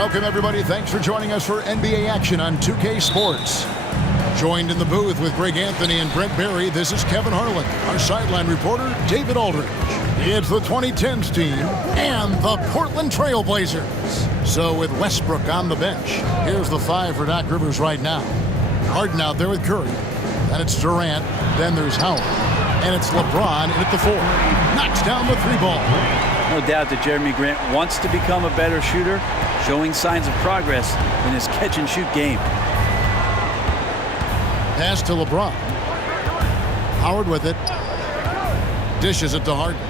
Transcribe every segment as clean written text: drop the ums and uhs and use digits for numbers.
Welcome, everybody. Thanks for joining us for NBA action on 2K Sports. Joined in the booth with Greg Anthony and Brent Barry, this is Kevin Harlan. Our sideline reporter, David Aldridge. It's the 2010's team and the Portland Trail Blazers. So with Westbrook on the bench, here's the 5 for Doc Rivers right now. Harden out there with Curry. Then it's Durant. Then there's Howard. And it's LeBron in at the 4. Knocks down the 3 ball. No doubt that Jeremy Grant wants to become a better shooter, showing signs of progress in his catch-and-shoot game. Pass to LeBron. Howard with it. Dishes it to Harden.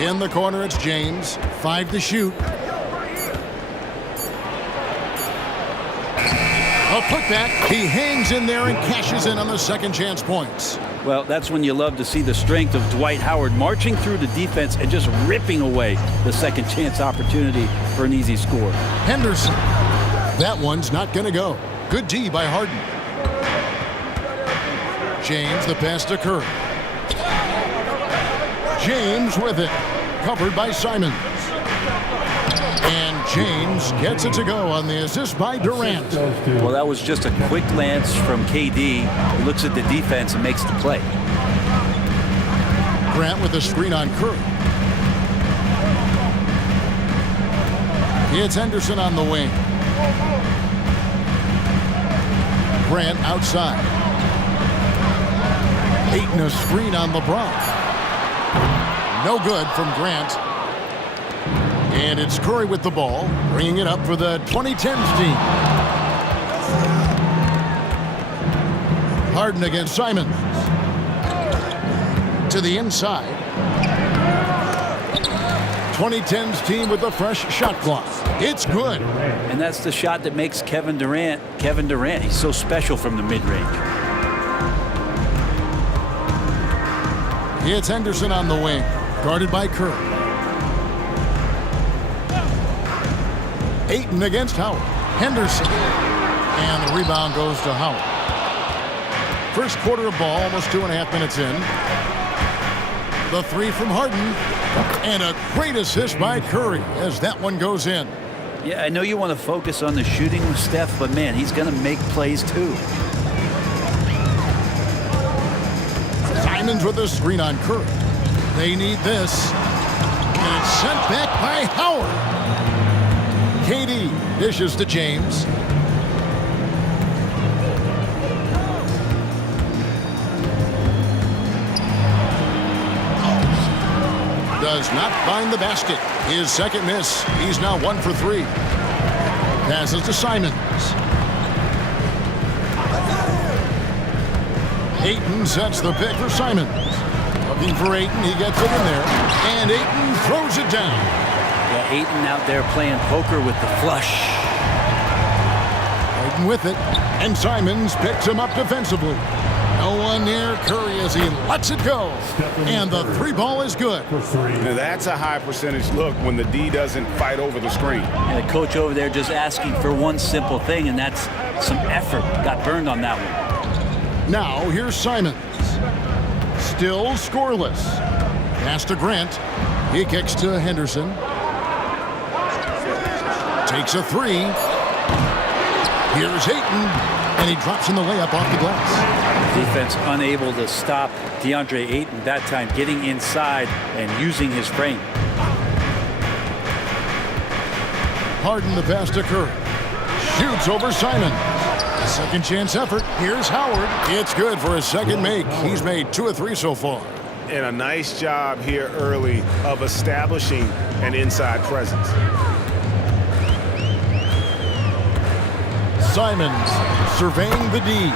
In the corner, it's James. 5 to shoot. A putback. He hangs in there and cashes in on the second chance points. Well, that's when you love to see the strength of Dwight Howard marching through the defense and just ripping away the second chance opportunity for an easy score. Henderson. That one's not going to go. Good D by Harden. James, the pass to Curry. James with it. Covered by Simons. And James gets it to go on the assist by Durant. Well, that was just a quick glance from KD. He looks at the defense and makes the play. Grant with a screen on Curry. It's Henderson on the wing. Grant outside. Ayton a screen on LeBron. No good from Grant. And it's Curry with the ball, bringing it up for the 2010's team. Harden against Simons. To the inside. 2010's team with a fresh shot clock. It's good. And that's the shot that makes Kevin Durant. He's so special from the mid-range. It's Henderson on the wing, guarded by Curry. Ayton against Howard. Henderson. And the rebound goes to Howard. First quarter of ball, almost 2.5 minutes in. The 3 from Harden. And a great assist by Curry as that one goes in. Yeah, I know you want to focus on the shooting with Steph, but man, he's going to make plays too. Simons with a screen on Curry. They need this. And it's sent back by Howard. KD dishes to James. Does not find the basket. His second miss. He's now 1 for 3. Passes to Simons. Ayton sets the pick for Simons. Looking for Ayton. He gets it in there. And Ayton throws it down. Yeah, Ayton out there playing poker with the flush. Ayton with it. And Simons picks him up defensively. No one near Curry as he lets it go. And the 3 ball is good. Now that's a high percentage look when the D doesn't fight over the screen. And the coach over there just asking for one simple thing, and that's some effort. Got burned on that one. Now here's Simons. Still scoreless. Pass to Grant. He kicks to Henderson. Takes a 3. Here's Ayton. And he drops in the layup off the glass. Defense unable to stop DeAndre Ayton that time, getting inside and using his frame. Harden the pass to Curry. Shoots over Simon. Second chance effort. Here's Howard. It's good for his second make. He's made 2 of 3 so far. And a nice job here early of establishing an inside presence. Simons surveying the D.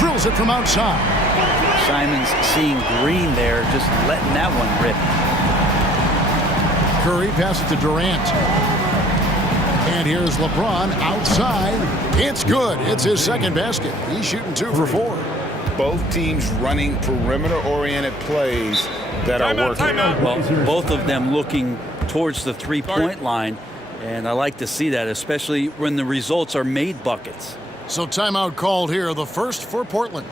Drills it from outside. Simons seeing green there, just letting that one rip. Curry passes to Durant. And here's LeBron outside. It's good. It's his second basket. He's shooting 2 for 4. Both teams running perimeter-oriented plays that are working. Well, both of them looking towards the three-point line. And I like to see that, especially when the results are made buckets. So timeout called here, the first for Portland.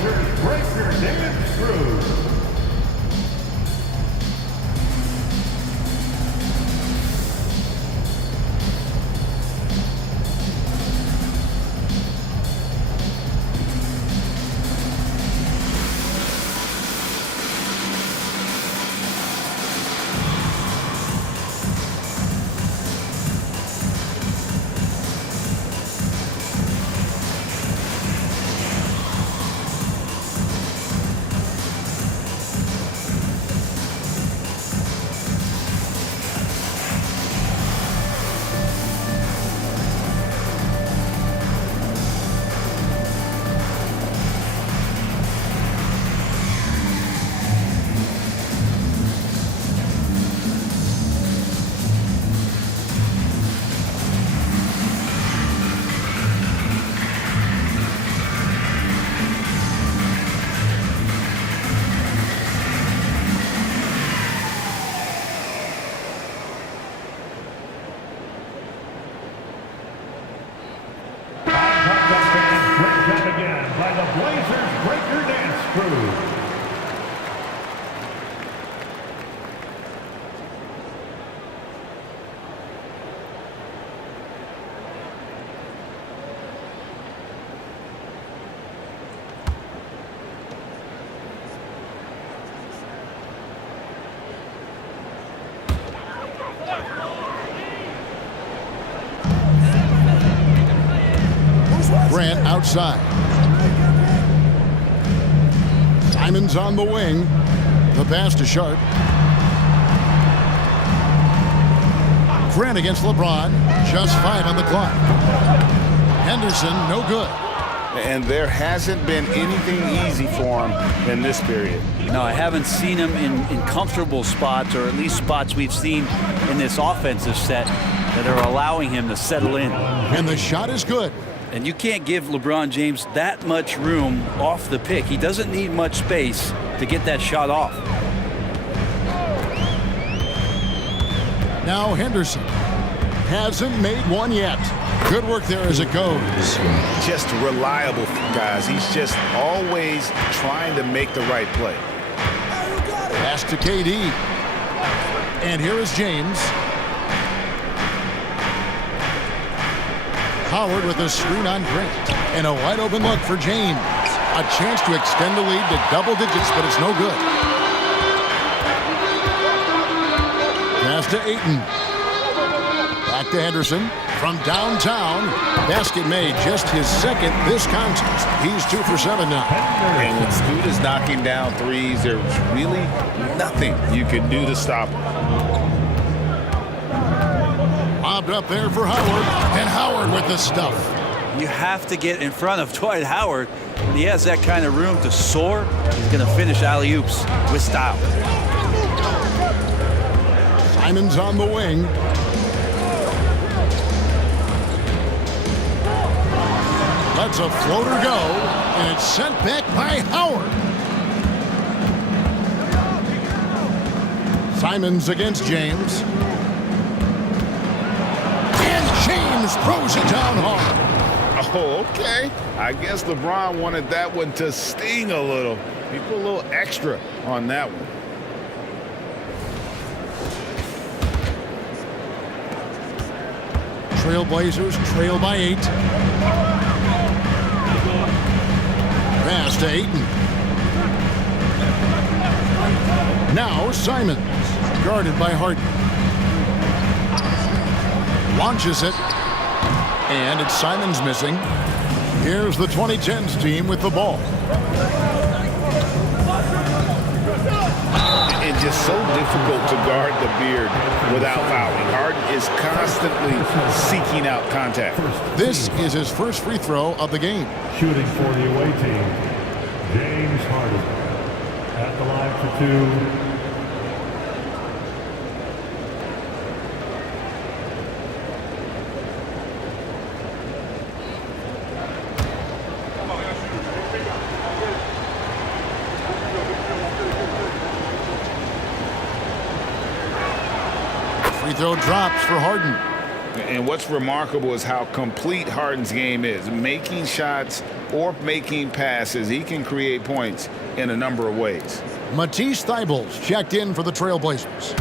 Blazers breaker dance crew. Again by the Blazers breaker dance crew. Grant outside. Simon's on the wing. The pass to Sharp. Grant against LeBron. Just 5 on the clock. Henderson, no good. And there hasn't been anything easy for him in this period. No, I haven't seen him in comfortable spots, or at least spots we've seen in this offensive set that are allowing him to settle in. And the shot is good. And you can't give LeBron James that much room off the pick. He doesn't need much space to get that shot off. Now Henderson hasn't made one yet. Good work there as it goes. Just reliable, guys. He's just always trying to make the right play. Pass to KD. And here is James. Howard with a screen on Grant. And a wide open look for James. A chance to extend the lead to double digits, but it's no good. Pass to Ayton. Back to Henderson. From downtown. Basket made, just his second this contest. He's 2 for 7 now. And when Scoot is knocking down threes, there's really nothing you can do to stop him. Lobbed up there for Howard, and Howard with the stuff. You have to get in front of Dwight Howard. When he has that kind of room to soar, he's going to finish alley-oops with style. Simon's on the wing. Lets a floater go, and it's sent back by Howard. Simons against James. James throws it down hard. Oh, okay. I guess LeBron wanted that one to sting a little. He put a little extra on that one. Trailblazers trail by 8. Pass to Ayton. Now Simons, guarded by Harden. Launches it, and it's Simons missing. Here's the 2010's team with the ball. It's just so difficult to guard the beard without fouling. Harden is constantly seeking out contact. This is his first free throw of the game. Shooting for the away team, James Harden. At the line for 2. Free throw drops for Harden. And what's remarkable is how complete Harden's game is. Making shots or making passes. He can create points in a number of ways. Matisse Thybulle's checked in for the Trailblazers.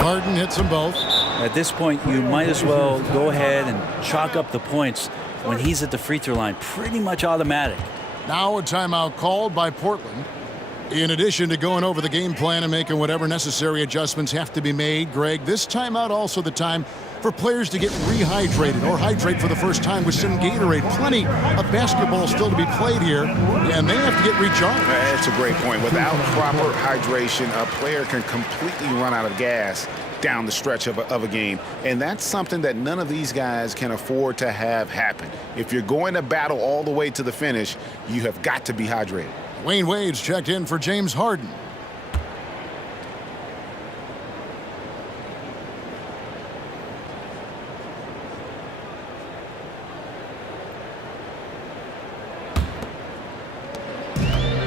Harden hits them both. At this point, you might as well go ahead and chalk up the points when he's at the free throw line. Pretty much automatic. Now a timeout called by Portland. In addition to going over the game plan and making whatever necessary adjustments have to be made, Greg, this timeout also the time for players to get rehydrated or hydrate for the first time with some Gatorade. Plenty of basketball still to be played here, and they have to get recharged. That's a great point. Without proper hydration, a player can completely run out of gas down the stretch of a game, and that's something that none of these guys can afford to have happen. If you're going to battle all the way to the finish, you have got to be hydrated. Wayne Wade's checked in for James Harden.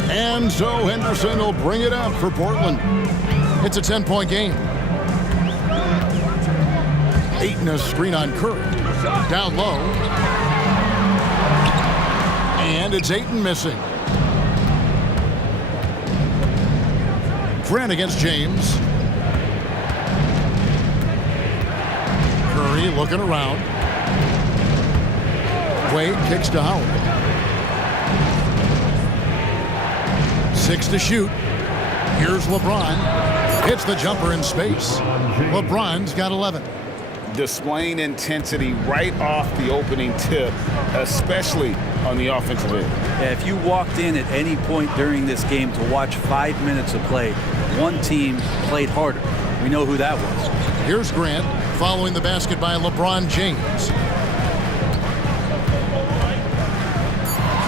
And so Henderson will bring it up for Portland. It's a 10-point game. Ayton a screen on Curry. Down low. And it's Ayton missing. Grant against James. Curry looking around. Wade kicks to Howard. 6 to shoot. Here's LeBron. Hits the jumper in space. LeBron's got 11. Displaying intensity right off the opening tip, especially on the offensive end. Yeah, if you walked in at any point during this game to watch 5 minutes of play, one team played harder. We know who that was. Here's Grant following the basket by LeBron James.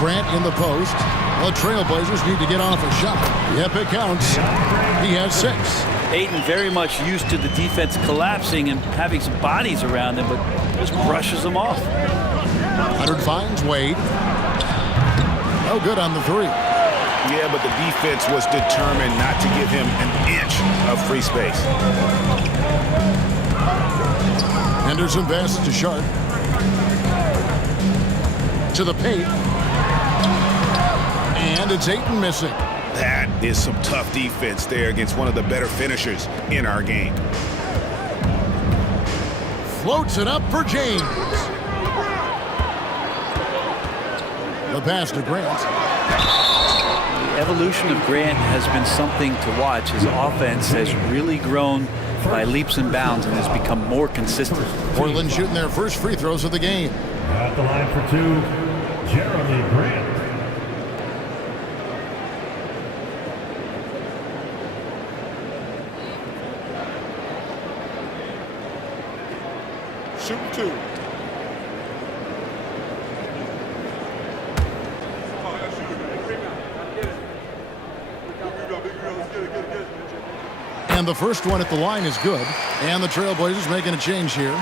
Grant in the post. The Trailblazers need to get off a shot. Yep, it counts. He has 6. Ayton very much used to the defense collapsing and having some bodies around him, but just brushes them off. 100 finds Wade. No good on the 3. Yeah, but the defense was determined not to give him an inch of free space. Henderson passes to Sharp. To the paint. And it's Ayton missing. That is some tough defense there against one of the better finishers in our game. Floats it up for James. The pass to Grant. The evolution of Grant has been something to watch. His offense has really grown by leaps and bounds and has become more consistent. Portland shooting their first free throws of the game. At the line for 2, Jeremy Grant. Shooting 2. And the first one at the line is good. And the Trailblazers making a change here.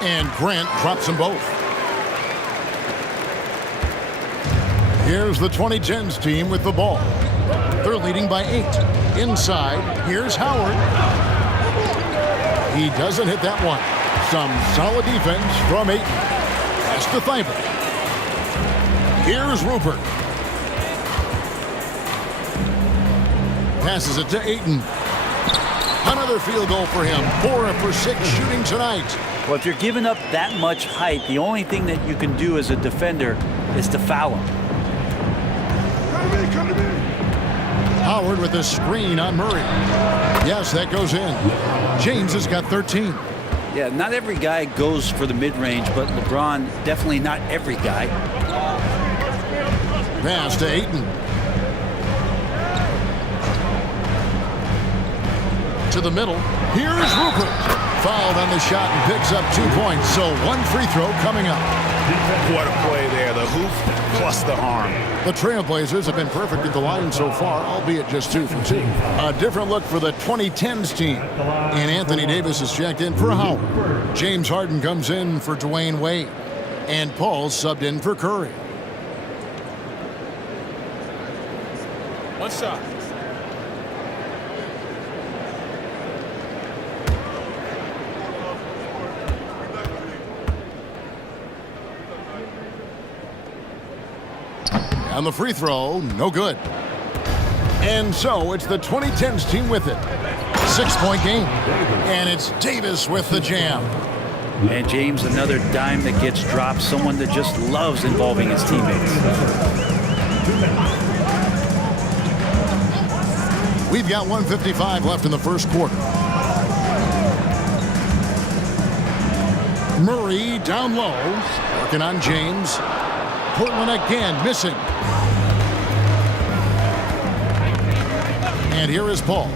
And Grant drops them both. Here's the 2010's team with the ball. They're leading by 8. Inside, here's Howard. He doesn't hit that one. Some solid defense from Ayton. Pass to Thibault. Here's Rupert. Passes it to Ayton. Another field goal for him. 4 for 6 shooting tonight. Well, if you're giving up that much height, the only thing that you can do as a defender is to foul him. Howard with a screen on Murray. Yes, that goes in. James has got 13. Yeah, not every guy goes for the mid-range, but LeBron, definitely not every guy. Pass to Ayton. To the middle. Here's Rupert. Fouled on the shot and picks up 2 points. So one free throw coming up. What a play there. The hoop plus the harm. The Trailblazers have been perfect at the line so far, albeit just 2 for 2. A different look for the 2010's team. And Anthony Davis is checked in for Howard. James Harden comes in for Dwayne Wade. And Paul subbed in for Curry. One shot. On the free throw, no good. And so it's the 2010's team with it. 6-point game. And it's Davis with the jam. And James, another dime that gets dropped, someone that just loves involving his teammates. We've got 1:55 left in the first quarter. Murray down low, working on James. Portland again, missing. And here is Paul.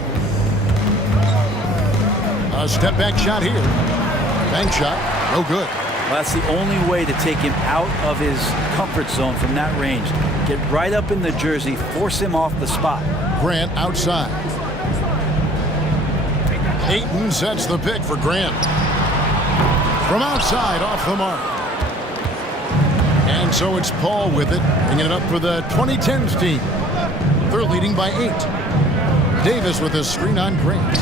A step back shot here. Bank shot, no good. Well, that's the only way to take him out of his comfort zone from that range. Get right up in the jersey, force him off the spot. Grant outside. Ayton sets the pick for Grant. From outside, off the mark. And so it's Paul with it, bringing it up for the 2010's team. They're leading by 8. Davis with a screen on Grant.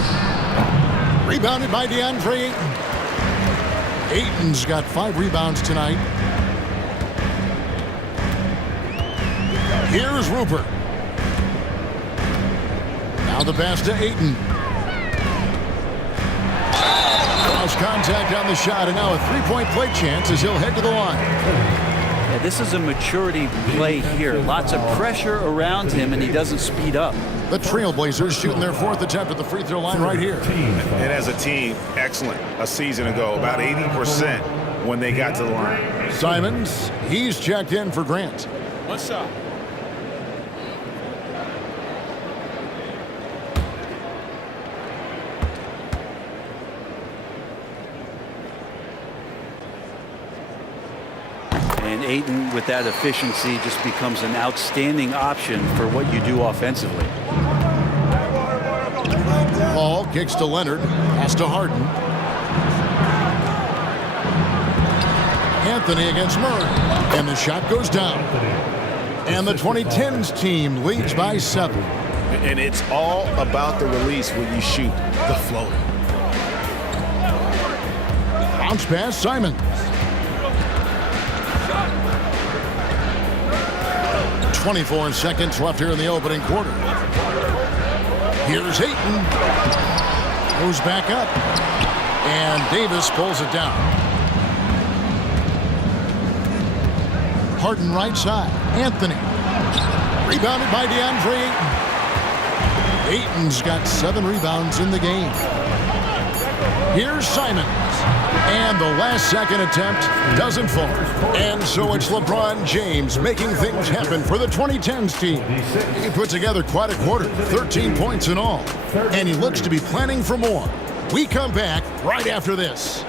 Rebounded by DeAndre Ayton. Ayton's got 5 rebounds tonight. Here's Rupert. Now the pass to Ayton. Cross contact on the shot, and now a 3-point play chance as he'll head to the line. Yeah, this is a maturity play here. Lots of pressure around him, and he doesn't speed up. The Trailblazers shooting their 4th attempt at the free throw line right here. And as a team, excellent. A season ago, about 80% when they got to the line. Simons, he's checked in for Grant. One shot. And Ayton, with that efficiency, just becomes an outstanding option for what you do offensively. Paul kicks to Leonard, pass to Harden. Anthony against Murray, and the shot goes down. And the 2010's team leads by 7. And it's all about the release when you shoot the floater. Bounce pass, Simons. 24 seconds left here in the opening quarter. Here's Ayton. Goes back up. And Davis pulls it down. Harden right side. Anthony. Rebounded by DeAndre Ayton. Ayton's got 7 rebounds in the game. Here's Simons. And the last second attempt doesn't fall. And so it's LeBron James making things happen for the 2010's team. He put together quite a quarter, 13 points in all. And he looks to be planning for more. We come back right after this.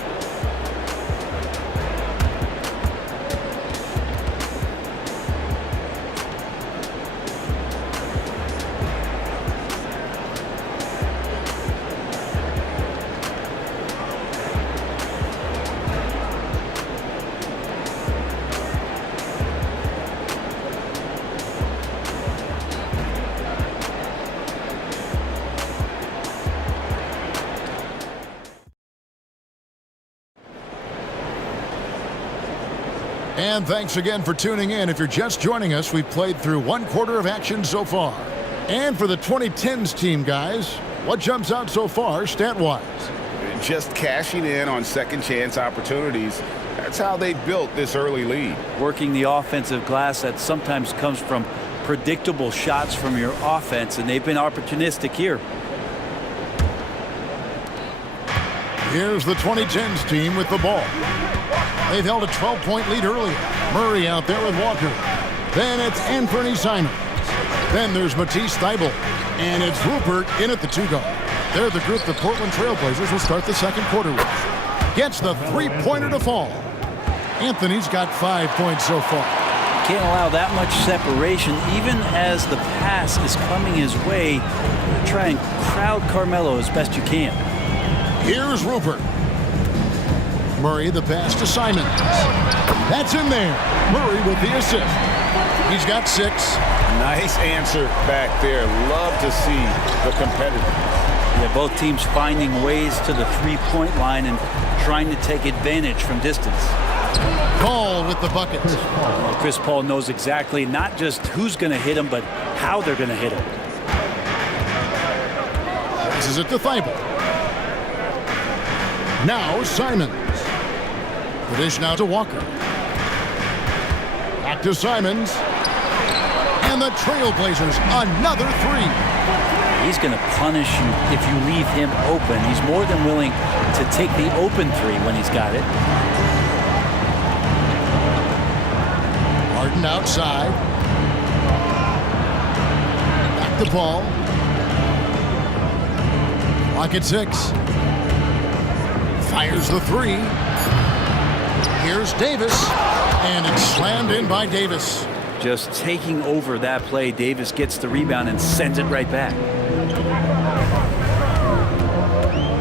And thanks again for tuning in. If you're just joining us, we've played through 1 quarter of action so far. And for the 2010's team, guys, what jumps out so far stat-wise? Just cashing in on second chance opportunities. That's how they built this early lead. Working the offensive glass that sometimes comes from predictable shots from your offense, and they've been opportunistic here. Here's the 2010's team with the ball. They've held a 12-point lead earlier. Murray out there with Walker. Then it's Anthony Simons. Then there's Matisse Thybulle. And it's Rupert in at the 2 guard. They're the group the Portland Trailblazers will start the second quarter with. Gets the three-pointer to fall. Anthony's got 5 points so far. Can't allow that much separation, even as the pass is coming his way. Try and crowd Carmelo as best you can. Here's Rupert. Murray the pass to Simons. That's in there. Murray with the assist. He's got 6. Nice answer back there. Love to see the competitive. Yeah, both teams finding ways to the three-point line and trying to take advantage from distance. Paul with the bucket. Well, Chris Paul knows exactly not just who's going to hit him, but how they're going to hit him. Passes it to Thibault. Now Simons. The dish now to Walker. Back to Simons. And the Trailblazers, another 3. He's going to punish you if you leave him open. He's more than willing to take the open 3 when he's got it. Harden outside. Back to Paul. Clock at 6. Fires the 3. Here's Davis. And it's slammed in by Davis. Just taking over that play. Davis gets the rebound and sends it right back.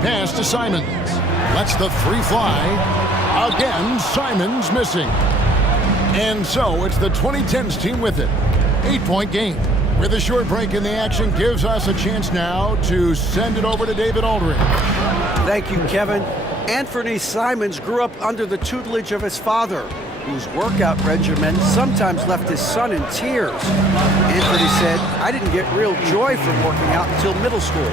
Pass to Simons. Lets the 3 fly. Again, Simons missing. And so it's the 2010's team with it. 8-point game. With a short break in the action gives us a chance now to send it over to David Aldridge. Thank you, Kevin. Anthony Simons grew up under the tutelage of his father, whose workout regimen sometimes left his son in tears. Anthony said, "I didn't get real joy from working out until middle school.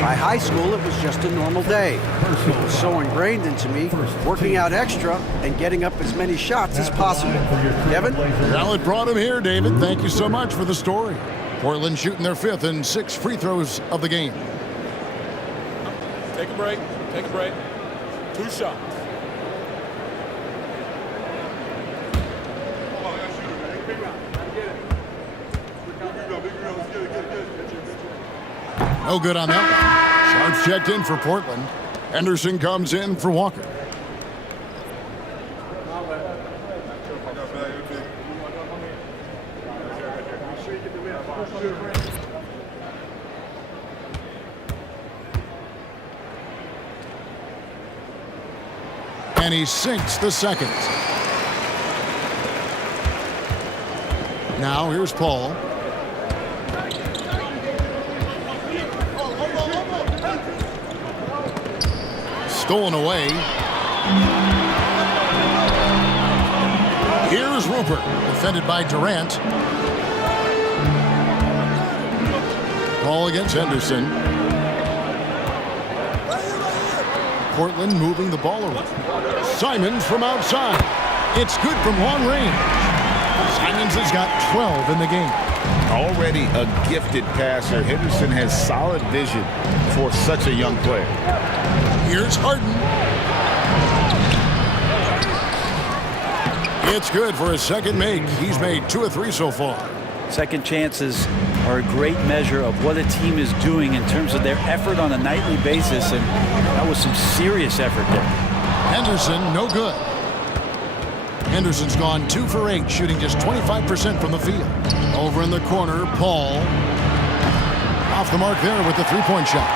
By high school, it was just a normal day. It was so ingrained into me, working out extra and getting up as many shots as possible." Kevin? Well, it brought him here, David. Thank you so much for the story. Portland shooting their 5th and 6 free throws of the game. Take a break. Take a break. 2 shots. No good on that one. Sharps checked in for Portland. Henderson comes in for Walker. And he sinks the second. Now here's Paul. Stolen away. Here's Rupert, defended by Durant. Ball against Henderson. Portland moving the ball around. Simons from outside. It's good from long range. Simons has got 12 in the game. Already a gifted passer, Henderson has solid vision for such a young player. Here's Harden. It's good for his second make. He's made 2 of 3 so far. Second chances are a great measure of what a team is doing in terms of their effort on a nightly basis, and that was some serious effort there. Henderson, no good. Henderson's gone 2 for 8, shooting just 25% from the field. Over in the corner, Paul. Off the mark there with the 3-point shot.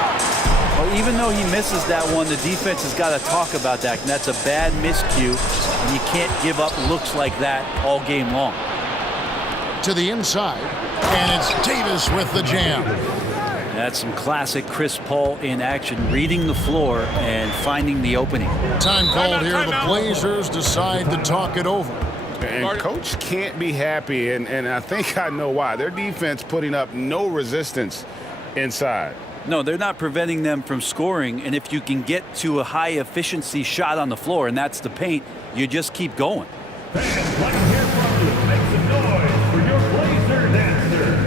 Well, even though he misses that one, the defense has got to talk about that. And that's a bad miscue, and you can't give up looks like that all game long. To the inside, and it's Davis with the jam. That's some classic Chris Paul in action, reading the floor and finding the opening. Time called here. The Blazers decide to talk it over. And Coach can't be happy, and I think I know why. Their defense putting up no resistance inside. No, they're not preventing them from scoring, and if you can get to a high-efficiency shot on the floor, and that's the paint, you just keep going. Fans, let's hear from you. Make some noise for your Blazer dancer.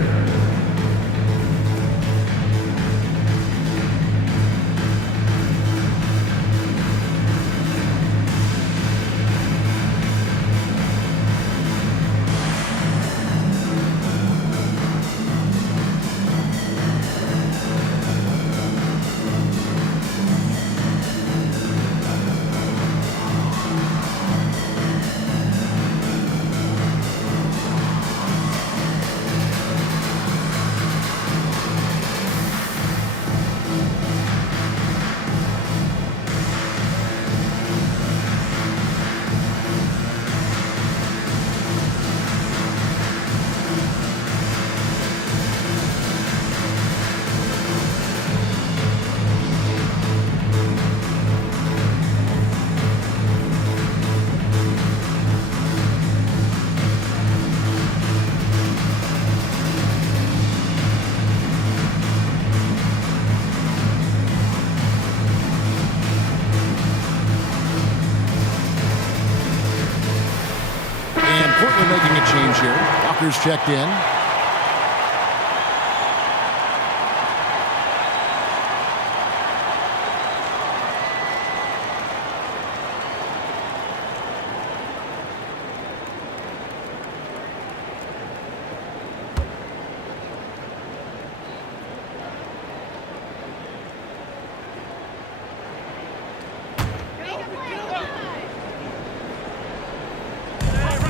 Walker's checked in.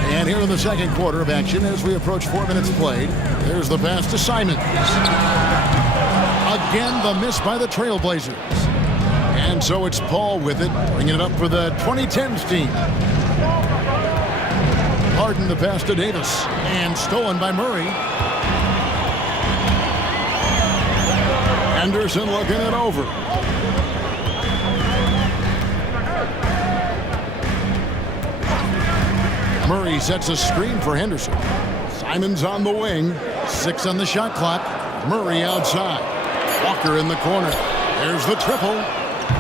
And here in the second quarter of action, as we approach 4 minutes played, there's the pass to Simons. Again, the miss by the Trailblazers. And so it's Paul with it, bringing it up for the 2010's team. Harden the pass to Davis, and stolen by Murray. Henderson looking it over. Murray sets a screen for Henderson. Simons on the wing. 6 on the shot clock. Murray outside. Walker in the corner. There's the triple.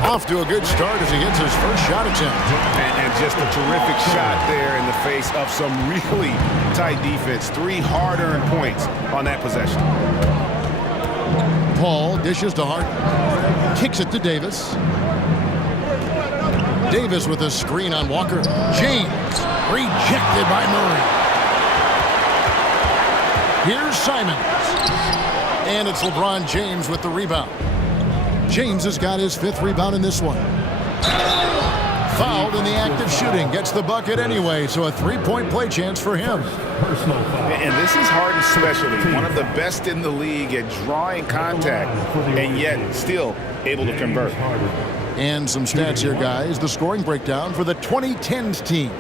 Off to a good start as he hits his first shot attempt. And just a terrific shot there in the face of some really tight defense. 3 hard-earned points on that possession. Paul dishes to Harden. Kicks it to Davis. Davis with a screen on Walker. James rejected by Murray. Here's Simons. And it's LeBron James with the rebound. James has got his 5th rebound in this one. Fouled in the act of shooting. Gets the bucket anyway, so a 3-point play chance for him. And this is Harden's specialty. One of the best in the league at drawing contact, and yet still able to convert. And some stats here, guys. The scoring breakdown for the 2010's team.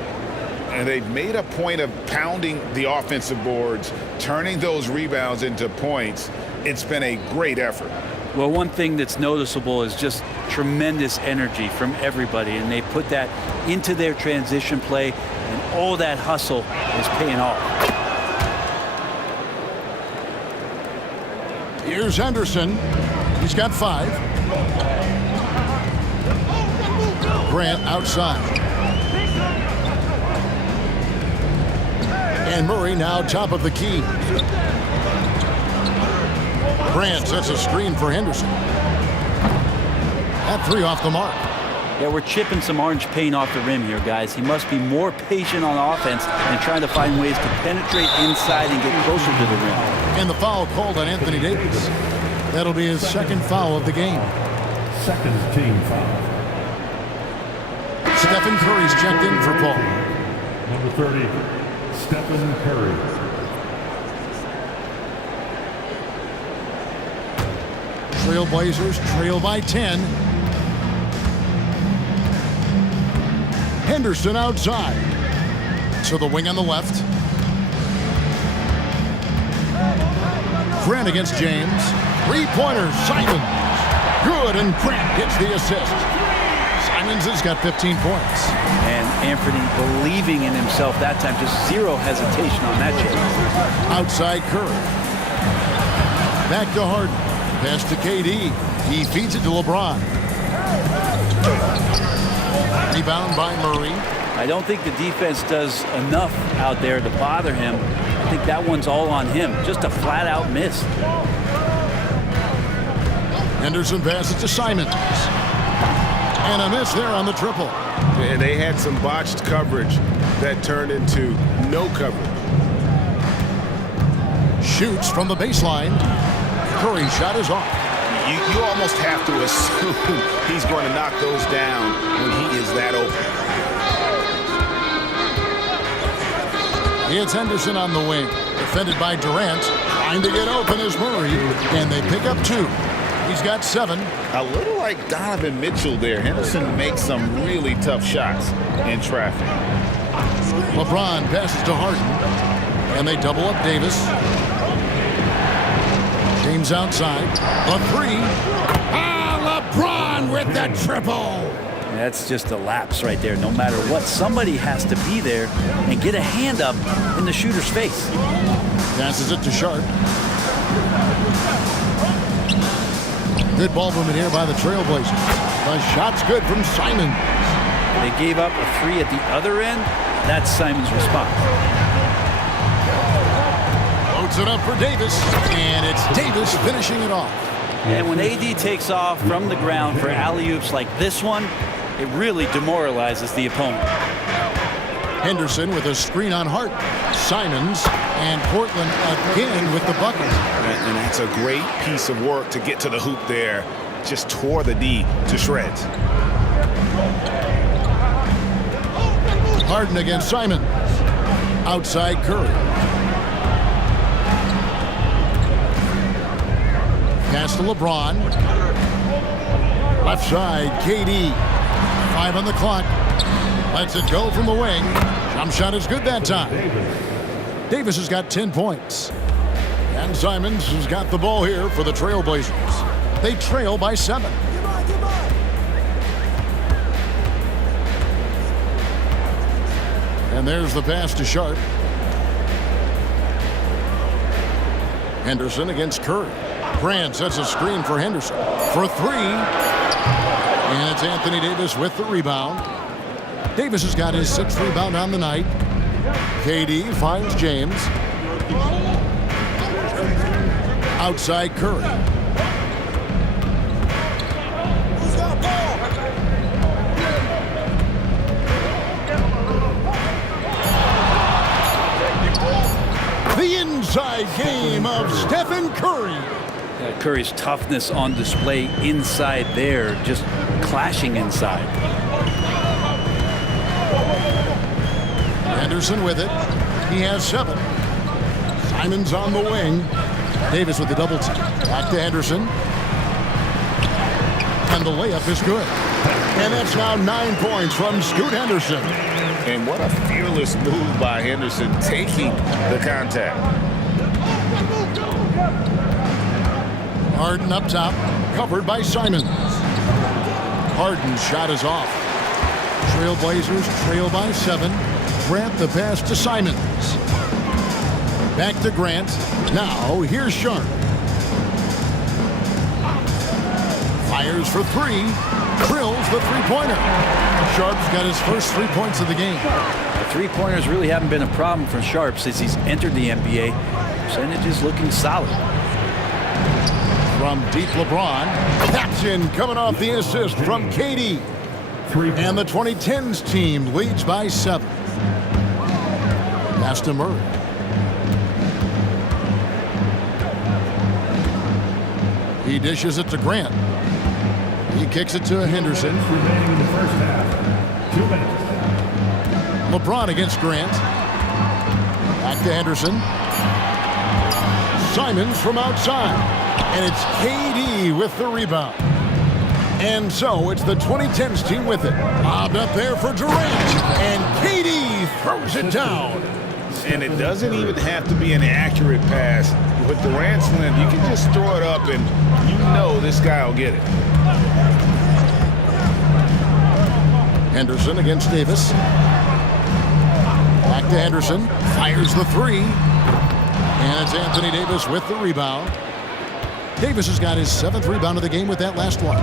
And they've made a point of pounding the offensive boards, turning those rebounds into points. It's been a great effort. Well, one thing that's noticeable is just tremendous energy from everybody, and they put that into their transition play, and all that hustle is paying off. Here's Henderson. He's got 5. Grant outside. And Murray now top of the key. Grant sets a screen for Henderson. That 3 off the mark. Yeah, we're chipping some orange paint off the rim here, guys. He must be more patient on offense and trying to find ways to penetrate inside and get closer to the rim. And the foul called on Anthony Davis. That'll be his 2nd foul of the game. 2nd team foul. Stephen Curry's checked in for Paul. Number 30, Stephen Curry. Trailblazers trail by 10. Henderson outside. So the wing on the left. Grant against James. 3-pointer, Simons. Good, and Grant gets the assist. Simons has got 15 points. And Anthony believing in himself that time, just 0 hesitation on that chase. Outside Curry. Back to Harden. Pass to KD. He feeds it to LeBron. Rebound by Murray. I don't think the defense does enough out there to bother him. I think that one's all on him. Just a flat-out miss. Henderson passes to Simons. And a miss there on the triple. And they had some botched coverage that turned into no coverage. Shoots from the baseline. Curry's shot is off. You almost have to assume he's going to knock those down when he is that open. It's Henderson on the wing. Defended by Durant. Trying to get open is Murray. And they pick up 2. He's got 7. A little like Donovan Mitchell there. Henderson makes some really tough shots in traffic. LeBron passes to Harden. And they double up Davis. James outside. A 3. LeBron with the triple. That's just a lapse right there. No matter what, somebody has to be there and get a hand up in the shooter's face. Passes it to Sharp. Good ball movement here by the Trailblazers. The shot's good from Simons. They gave up a 3 at the other end. That's Simons' response. Loads it up for Davis, and it's Davis finishing it off. And when AD takes off from the ground for alley-oops like this one, it really demoralizes the opponent. Henderson with a screen on Hart. Simons and Portland again with the bucket. And that's a great piece of work to get to the hoop there. Just tore the D to shreds. Harden against Simons. Outside Curry. Pass to LeBron. Left side, KD. 5 on the clock. Lets it go from the wing. Jump shot is good that time. Davis has got 10 points. And Simons has got the ball here for the Trailblazers. They trail by 7. And there's the pass to Sharp. Henderson against Curry. Grant sets a screen for Henderson for 3. And it's Anthony Davis with the rebound. Davis has got his 6th rebound on the night. KD finds James. Outside Curry. The inside game of Stephen Curry. Curry's toughness on display inside there, just clashing inside. Henderson with it. He has 7. Simons on the wing. Davis with the double team. Back to Henderson. And the layup is good. And that's now 9 points from Scoot Henderson. And what a fearless move by Henderson, taking the contact. Harden up top, covered by Simons. Harden's shot is off. Trailblazers trail by 7. Grant the pass to Simons. Back to Grant. Now here's Sharp. Fires for 3. Drills the three-pointer. Sharp's got his first 3 points of the game. The three-pointers really haven't been a problem for Sharp since he's entered the NBA. Percentage is looking solid. From deep, LeBron. Taps in, coming off the assist from KD. And the 2010's team leads by 7. Pass to Murray. He dishes it to Grant. He kicks it to Henderson. Remaining in the first half. 2 minutes. LeBron against Grant. Back to Henderson. Simons from outside. And it's KD with the rebound. And so it's the 2010's team with it. Lobbed up there for Durant. And KD throws it down. And it doesn't even have to be an accurate pass. With Durant's length, you can just throw it up and you know this guy will get it. Henderson against Davis. Back to Henderson. Fires the 3. And it's Anthony Davis with the rebound. Davis has got his 7th rebound of the game with that last one.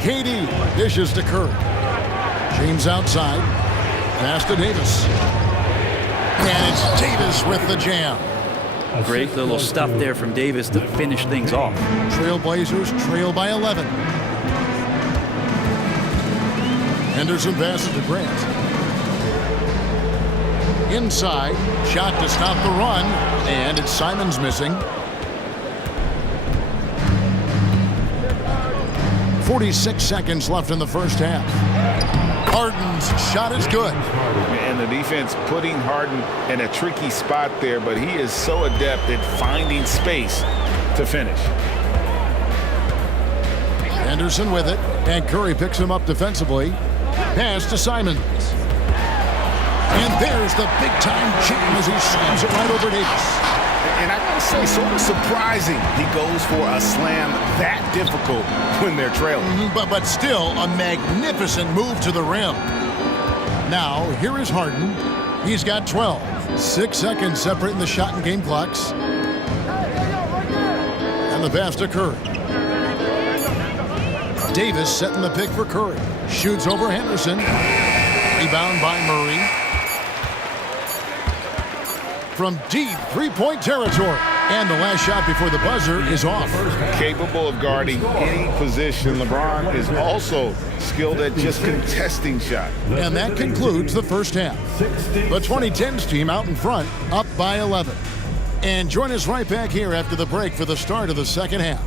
KD dishes to Curry. James outside. Pass to Davis. And it's Davis with the jam. Great little stuff there from Davis to finish things off. Trailblazers trail by 11. Henderson passes to Grant. Inside. Shot to stop the run. And it's Simons missing. 46 seconds left in the first half. Harden's shot is good. And the defense putting Harden in a tricky spot there, but he is so adept at finding space to finish. Henderson with it, and Curry picks him up defensively. Pass to Simons. And there's the big-time jam as he slams it right over Davis. And I gotta say, sort of surprising he goes for a slam that difficult when they're trailing. But still a magnificent move to the rim. Now, here is Harden. He's got 12. 6 seconds separating the shot and game clocks. And the pass to Curry. Davis setting the pick for Curry. Shoots over Henderson. Rebound by Murray. from deep three-point territory. And the last shot before the buzzer is off. Capable of guarding any position. LeBron is also skilled at just contesting shots. And that concludes the first half. The 2010's team out in front, up by 11. And join us right back here after the break for the start of the second half.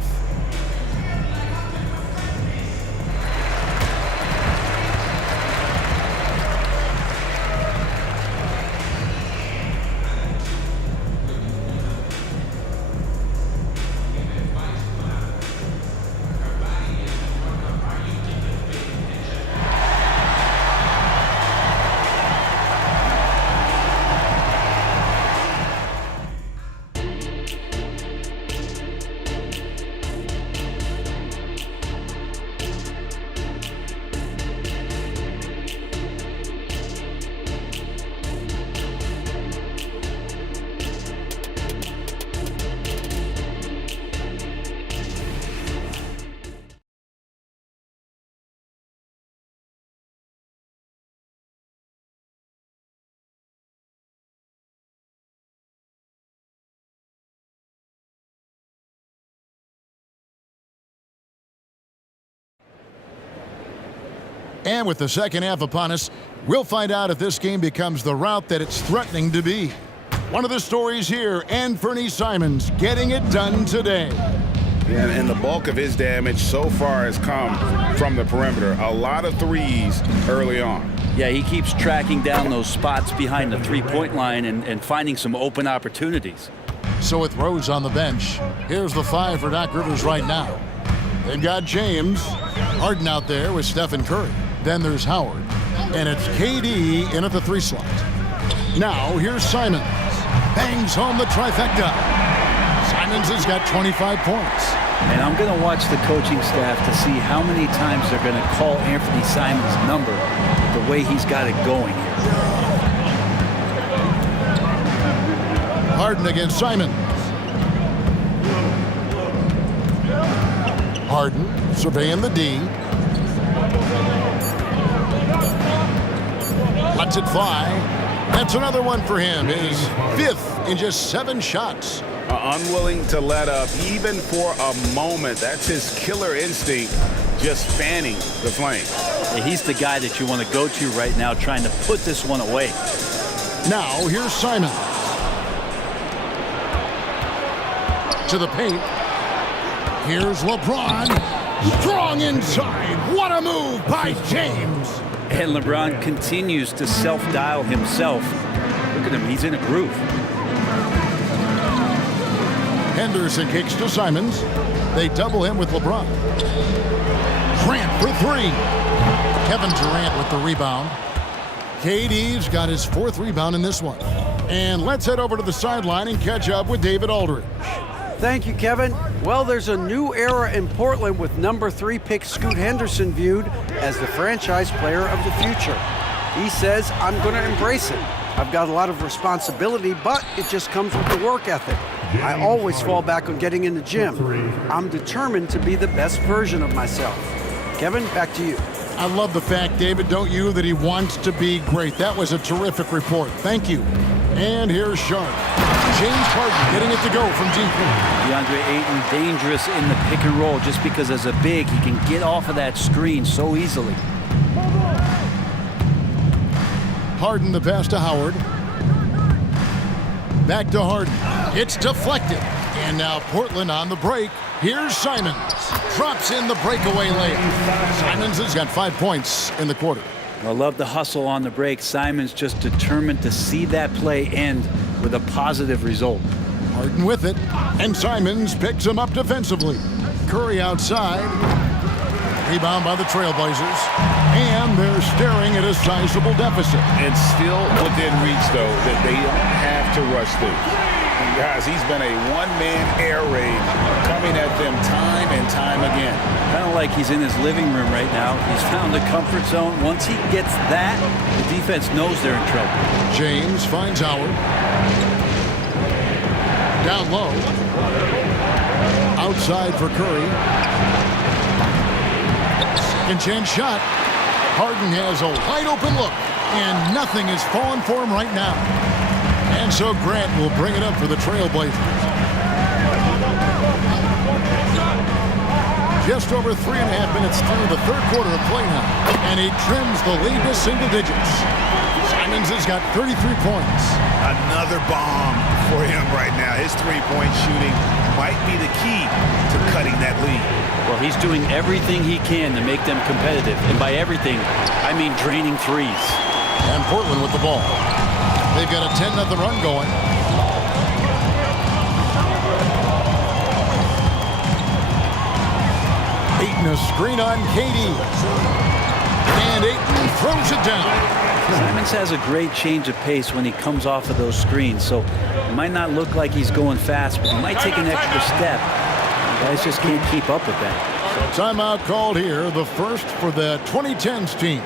And with the second half upon us, we'll find out if this game becomes the route that it's threatening to be. One of the stories here, Anfernee Simons getting it done today. And the bulk of his damage so far has come from the perimeter. A lot of threes early on. Yeah, he keeps tracking down those spots behind the three-point line and finding some open opportunities. So with Rose on the bench, here's the 5 for Doc Rivers right now. They've got James, Harden out there with Stephen Curry. Then there's Howard. And it's KD in at the 3 slot. Now here's Simons. Bangs home the trifecta. Simons has got 25 points. And I'm going to watch the coaching staff to see how many times they're going to call Anfernee Simons' number the way he's got it going here. Harden against Simons. Harden surveying the D. Lets it fly. That's another one for him. His 5th in just 7 shots. Unwilling to let up even for a moment. That's his killer instinct, just fanning the flame. Yeah, he's the guy that you want to go to right now trying to put this one away. Now here's Simons. To the paint. Here's LeBron. Strong inside. What a move by James. And LeBron continues to self-dial himself. Look at him. He's in a groove. Henderson kicks to Simons. They double him with LeBron. Grant for 3. Kevin Durant with the rebound. KD's got his 4th rebound in this one. And let's head over to the sideline and catch up with David Aldridge. Thank you, Kevin. Well, there's a new era in Portland with number 3 pick Scoot Henderson viewed as the franchise player of the future. He says, I'm going to embrace it. I've got a lot of responsibility, but it just comes with the work ethic. I always fall back on getting in the gym. I'm determined to be the best version of myself. Kevin, back to you. I love the fact, David, don't you, that he wants to be great. That was a terrific report. Thank you. And here's Sharp. James Harden getting it to go from deep. DeAndre Ayton dangerous in the pick and roll just because as a big, he can get off of that screen so easily. Harden the pass to Howard. Back to Harden. It's deflected. And now Portland on the break. Here's Simons. Drops in the breakaway layup. Simons has got 5 points in the quarter. I love the hustle on the break. Simons just determined to see that play end with a positive result. Harden with it. And Simons picks him up defensively. Curry outside. Rebound by the Trailblazers. And they're staring at a sizable deficit. And still within reach, though, that they don't have to rush through. And guys, he's been a one-man air raid coming at them time and time again. Kind of like he's in his living room right now. He's found the comfort zone. Once he gets that, the defense knows they're in trouble. James finds Howard. Down low. Outside for Curry. Second chance shot. Harden has a wide open look, and nothing is falling for him right now. And so Grant will bring it up for the Trailblazers. Just over 3.5 minutes through the third quarter of play now. And he trims the lead to single digits. Simons has got 33 points. Another bomb for him right now. His three-point shooting might be the key to cutting that lead. Well, he's doing everything he can to make them competitive. And by everything, I mean draining threes. And Portland with the ball. They've got a 10-0 run going. Ayton a screen on KD. And Ayton throws it down. Simons has a great change of pace when he comes off of those screens, so it might not look like he's going fast, but he might take an extra step. The guys just can't keep up with that. Timeout called here, the first for the 2010's team.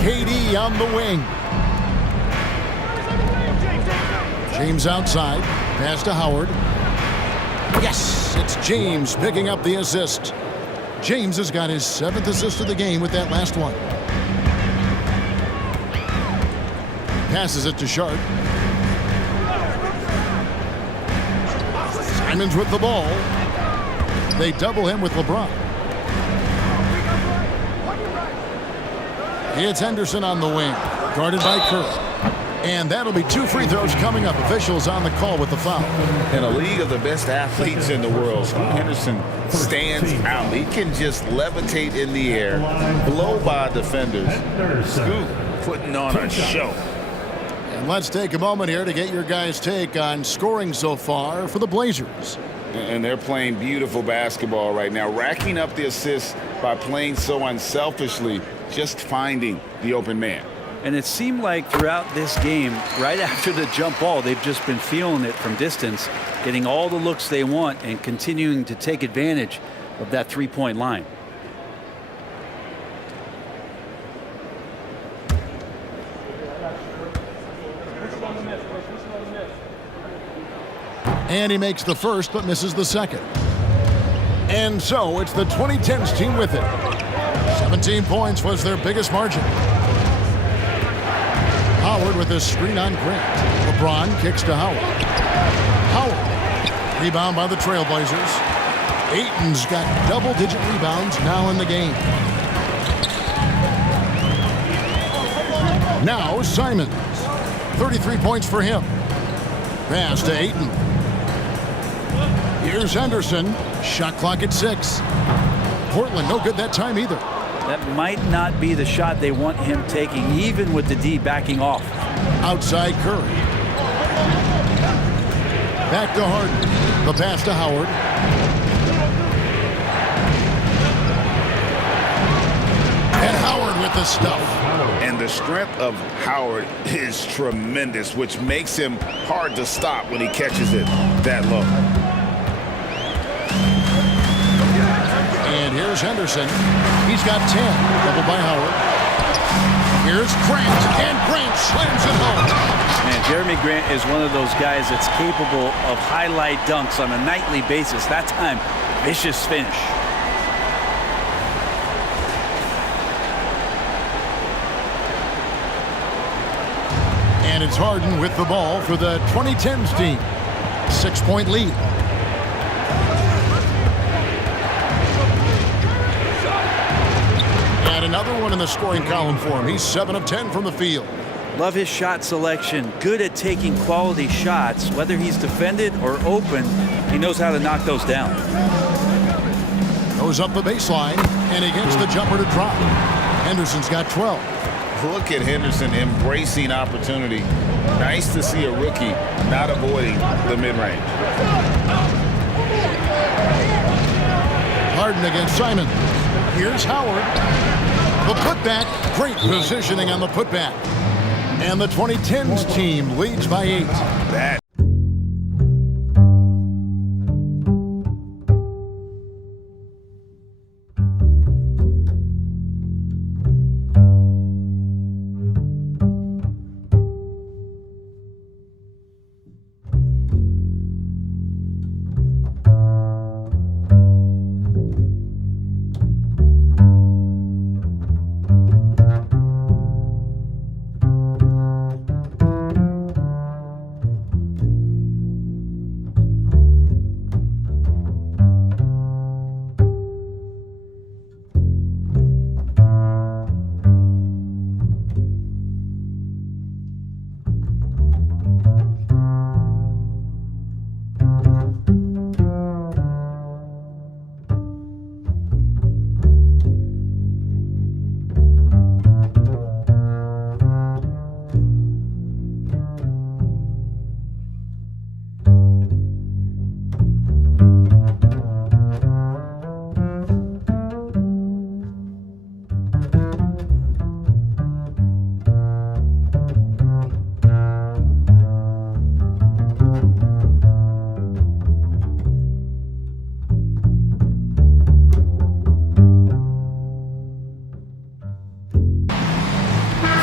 KD on the wing. James outside. Pass to Howard. Yes, it's James picking up the assist. James has got his 7th assist of the game with that last one. Passes it to Sharp. Simons with the ball. They double him with LeBron. It's Henderson on the wing, guarded by Kerr. And that'll be 2 free throws coming up. Officials on the call with the foul. In a league of the best athletes in the world, Henderson stands out. He can just levitate in the air, blow by defenders. Scoop, putting on a show. And let's take a moment here to get your guys' take on scoring so far for the Blazers. And they're playing beautiful basketball right now, racking up the assists by playing so unselfishly, just finding the open man. And it seemed like throughout this game, right after the jump ball, they've just been feeling it from distance, getting all the looks they want and continuing to take advantage of that three-point line. And he makes the first but misses the second. And so it's the 2010's team with it. 17 points was their biggest margin. Howard with a screen on Grant. LeBron kicks to Howard. Howard. Rebound by the Trailblazers. Ayton's got double-digit rebounds now in the game. Now Simons. 33 points for him. Pass to Ayton. Here's Henderson. Shot clock at 6. Portland no good that time either. That might not be the shot they want him taking, even with the D backing off. Outside Curry. Back to Harden. The pass to Howard. And Howard with the stuff. And the strength of Howard is tremendous, which makes him hard to stop when he catches it that low. And here's Henderson. He's got 10. Doubled by Howard. Here's Grant. And Grant slams it home. Man, Jeremy Grant is one of those guys that's capable of highlight dunks on a nightly basis. That time, vicious finish. And it's Harden with the ball for the 2010's team. 6-point lead. And another one in the scoring column for him. He's 7 of 10 from the field. Love his shot selection. Good at taking quality shots. Whether he's defended or open, he knows how to knock those down. Goes up the baseline, and he gets the jumper to drop. Henderson's got 12. Look at Henderson embracing opportunity. Nice to see a rookie not avoiding the mid-range. Harden against Simon. Here's Howard. The putback. Great positioning on the putback. And the 2010's team leads by 8. That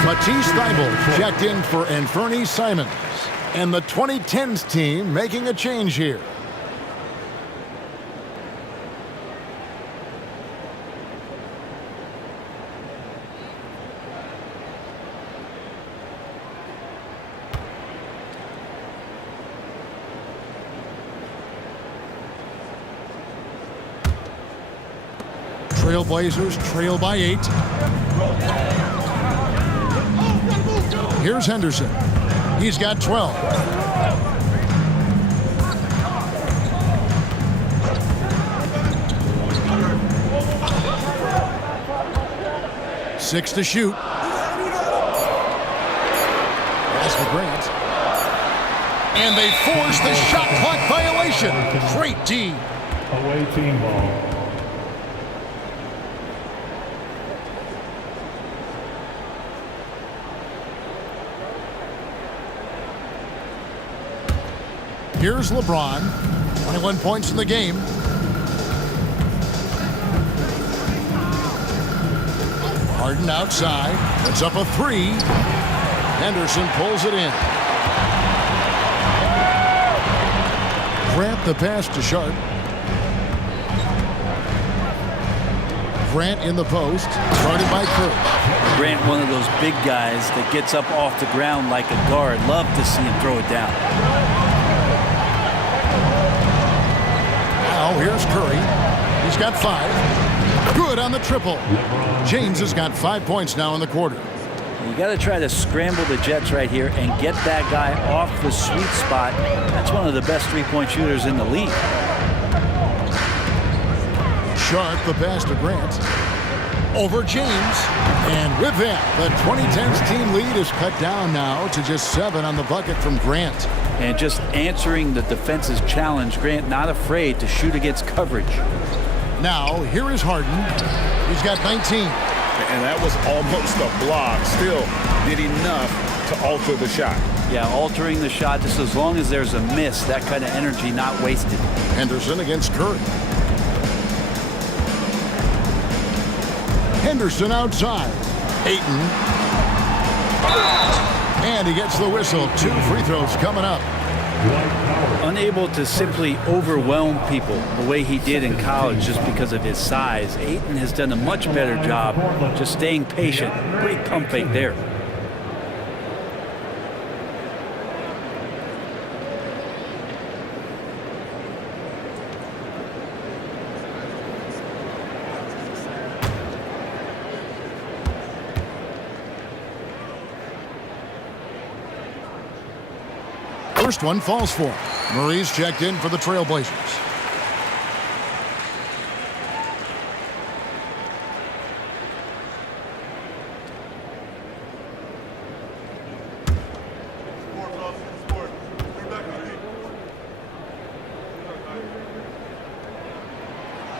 Matisse Thybulle checked in for Anthony Simons. And the 2010's team making a change here. Trailblazers trail by 8. Here's Henderson. He's got 12. Six to shoot. Pass to Grant. And they force the shot clock violation. Great D. Away team ball. Here's LeBron. 21 points in the game. Harden outside. Puts up a 3. Henderson pulls it in. Grant the pass to Sharp. Grant in the post. Guarded by Curry. Grant, one of those big guys that gets up off the ground like a guard. Love to see him throw it down. Now here's Curry. He's got 5. Good on the triple. James has got 5 points now in the quarter. You got to try to scramble the Jets right here and get that guy off the sweet spot. That's one of the best three-point shooters in the league. Sharp the pass to Grant. over James. And with that, the 2010's team lead is cut down now to just 7 on the bucket from Grant. And just answering the defense's challenge, Grant not afraid to shoot against coverage. Now, here is Harden. He's got 19. And that was almost a block. Still did enough to alter the shot. Yeah, altering the shot just as long as there's a miss, that kind of energy not wasted. Henderson against Curry. Henderson outside. Ayton. And he gets the whistle. 2 free throws coming up. Unable to simply overwhelm people the way he did in college just because of his size, Ayton has done a much better job just staying patient. Great pump fake there. First one falls for him. Murray's checked in for the Trailblazers.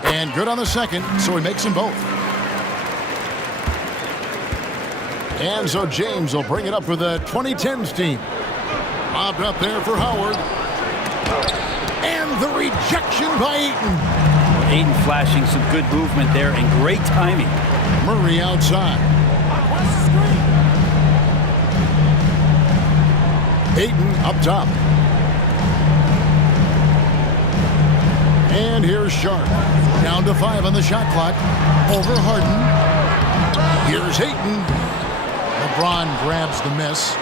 And good on the second, so he makes them both. And so James will bring it up for the 2010's team. Lobbed up there for Howard. And the rejection by Ayton. Ayton flashing some good movement there and great timing. Murray outside. Ayton up top. And here's Sharp. Down to 5 on the shot clock. Over Harden. Here's Ayton. LeBron grabs the miss.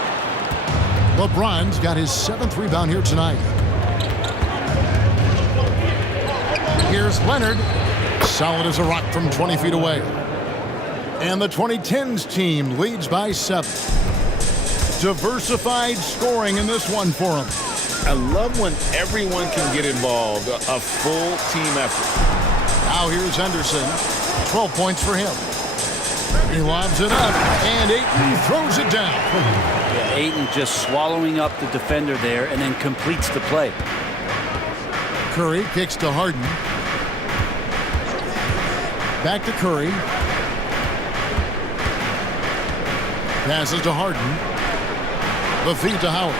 LeBron's got his 7th rebound here tonight. Here's Leonard. Solid as a rock from 20 feet away. And the 2010's team leads by 7. Diversified scoring in this one for them. I love when everyone can get involved. A full team effort. Now here's Henderson. 12 points for him. He lobs it up, and Ayton throws it down. Yeah, Ayton just swallowing up the defender there and then completes the play. Curry kicks to Harden. Back to Curry. Passes to Harden. The feed to Howard.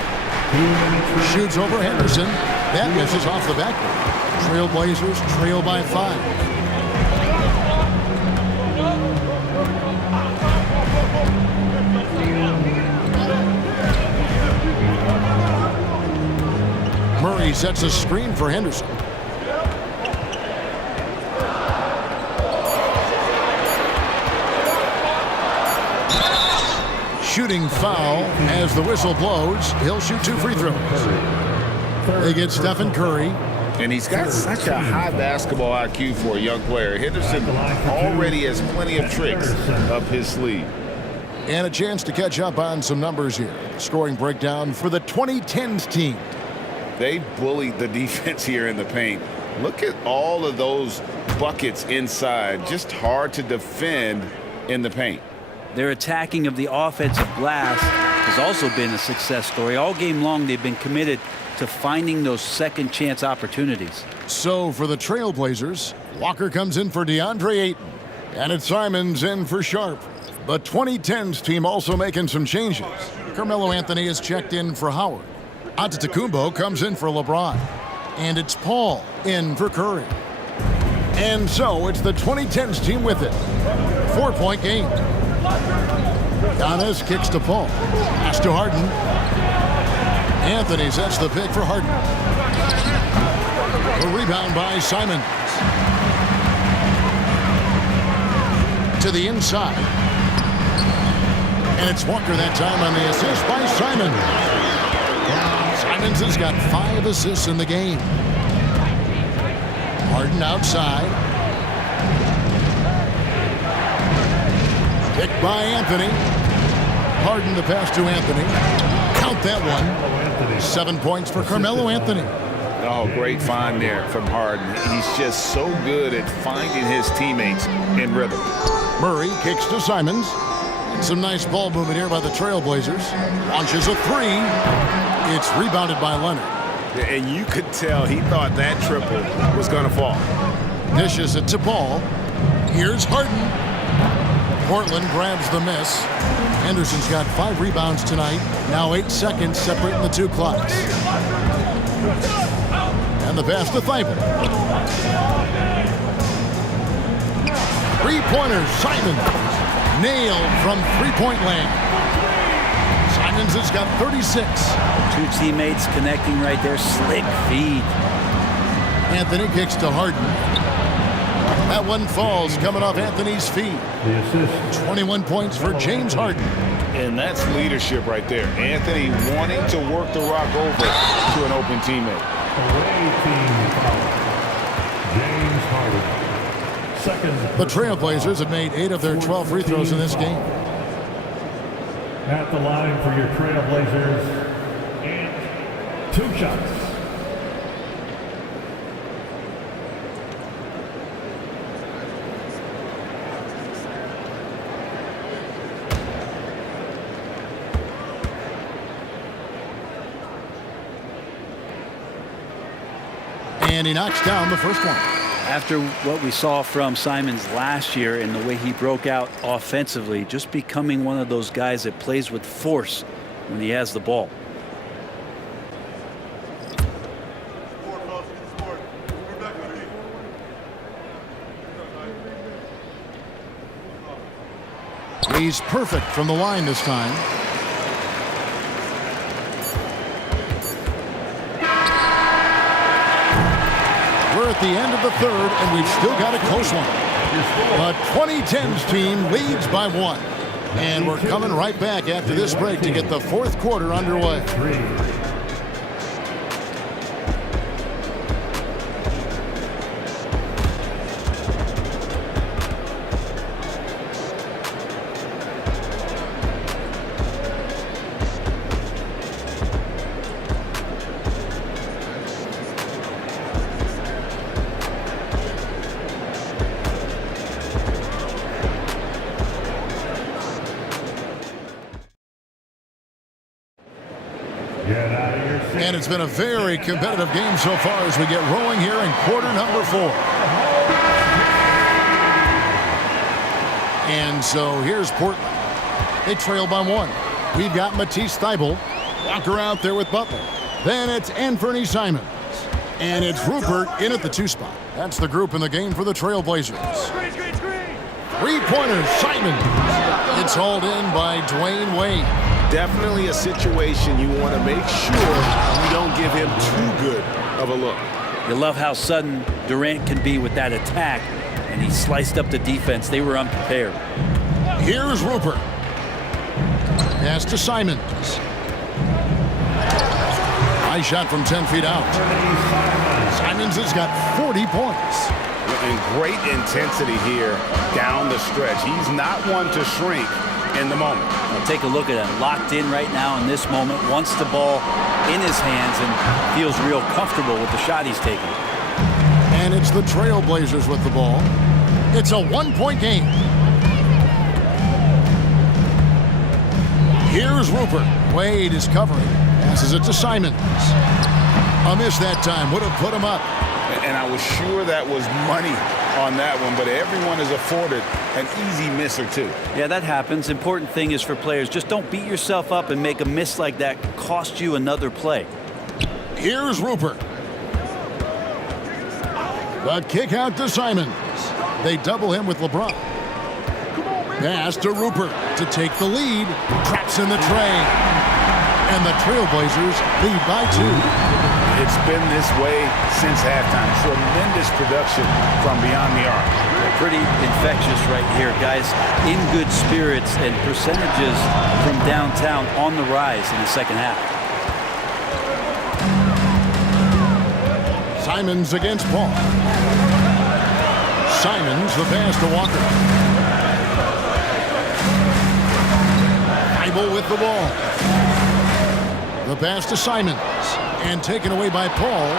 Shoots over Henderson. That misses off the backboard. Trailblazers trail by 5. Murray sets a screen for Henderson. Shooting foul as the whistle blows. He'll shoot 2 free throws. They get Stephen Curry. And he's got such a high basketball IQ for a young player. Henderson already has plenty of tricks up his sleeve. And a chance to catch up on some numbers here. Scoring breakdown for the 2010's team. They bullied the defense here in the paint. Look at all of those buckets inside. Just hard to defend in the paint. Their attacking of the offensive glass has also been a success story. All game long, they've been committed to finding those second chance opportunities. So for the Trailblazers, Walker comes in for DeAndre Ayton. And it's Simons in for Sharp. The 2010's team also making some changes. Carmelo Anthony is checked in for Howard. Antetokounmpo comes in for LeBron. And it's Paul in for Curry. And so it's the 2010's team with it. 4-point game. Giannis kicks to Paul. Pass to Harden. Anthony sets the pick for Harden. The rebound by Simons. To the inside. And it's Walker that time on the assist by Simons. Simons has got 5 assists in the game. Harden outside. Picked by Anthony. Harden the pass to Anthony. Count that one. 7 points for Carmelo Anthony. Oh, great find there from Harden. He's just so good at finding his teammates in rhythm. Murray kicks to Simons. And some nice ball movement here by the Trailblazers. Launches a three. It's rebounded by Leonard. And you could tell he thought that triple was going to fall. Dishes it to Paul. Here's Harden. Portland grabs the miss. Henderson's got 5 rebounds tonight. Now 8 seconds separating the two clocks. And the pass to Thibault. Three-pointer, Simons. Nailed from three-point land. Simons has got 36. 2 teammates connecting right there. Slick feed. Anthony kicks to Harden. That one falls coming off Anthony's feet. The assist. 21 points for James Harden. And that's leadership right there. Anthony wanting to work the rock over to an open teammate. Away team foul. James Harden. Second. The Trailblazers have made 8 of their 12 free throws in this game. At the line for your Trailblazers. And 2 shots. And he knocks down the first one. After what we saw from Simons last year and the way he broke out offensively, just becoming one of those guys that plays with force when he has the ball. He's perfect from the line this time. We're at the end of the third, and we've still got a close one. The 2010's team leads by 1. And we're coming right back after this break to get the fourth quarter underway. And it's been a very competitive game so far as we get rolling here in quarter number 4. And so here's Portland. They trail by 1. We've got Matisse Thybulle. Walker out there with Butler. Then it's Anthony Simons. And it's Rupert in at the 2 spot. That's the group in the game for the Trailblazers. Three-pointer, Simons. It's hauled in by Dwayne Wade. Definitely a situation you want to make sure you don't give him too good of a look. You love how sudden Durant can be with that attack, and he sliced up the defense. They were unprepared. Here's Rupert. Pass to Simons. High shot from 10 feet out. Simons has got 40 points. And great intensity here down the stretch. He's not one to shrink in the moment. Well, take a look at him. Locked in right now in this moment. Wants the ball in his hands and feels real comfortable with the shot he's taking. And it's the Trailblazers with the ball. It's a 1-point game. Here's Rupert. Wade is covering. Passes it to Simons. A miss that time. Would have put him up. And I was sure that was money on that one, but everyone is afforded an easy miss or two. Yeah, that happens. Important thing is for players, just don't beat yourself up and make a miss like that cost you another play. Here's Rupert. The kick out to Simons. They double him with LeBron. Pass to Rupert to take the lead. Traps in the tray. And the Trailblazers lead by 2. It's been this way since halftime. Tremendous production from beyond the arc. Pretty infectious right here, guys. In good spirits and percentages from downtown on the rise in the second half. Simons against Paul. Simons, the pass to Walker. Thybulle with the ball. The pass to Simons. And taken away by Paul.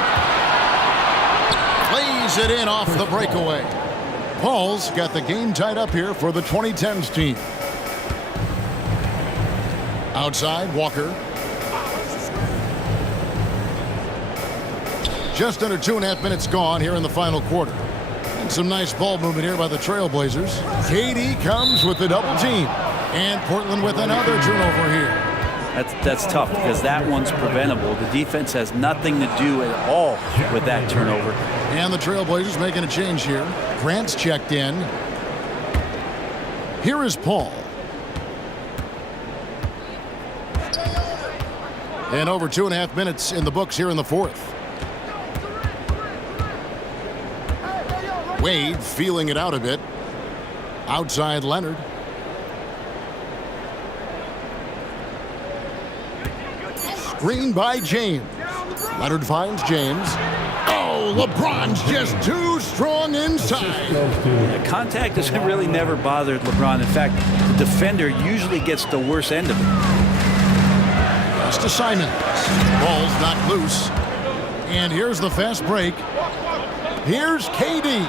lays it in off the breakaway. Paul's got the game tied up here for the 2010's team. Outside, Walker. Just under 2.5 minutes gone here in the final quarter. And some nice ball movement here by the Trailblazers. KD comes with the double team. And Portland with another turnover here. That's tough because that one's preventable. The defense has nothing to do at all with that turnover. And the Trailblazers making a change here. Grant's checked in. Here is Paul. And over 2.5 minutes in the books here in the fourth. Wade feeling it out a bit. Outside Leonard. Screen by James. Leonard finds James. Oh, LeBron's just too strong inside. Yeah, contact has really never bothered LeBron. In fact, the defender usually gets the worst end of it. Pass to Simons. Ball's knocked loose. And here's the fast break. Here's KD.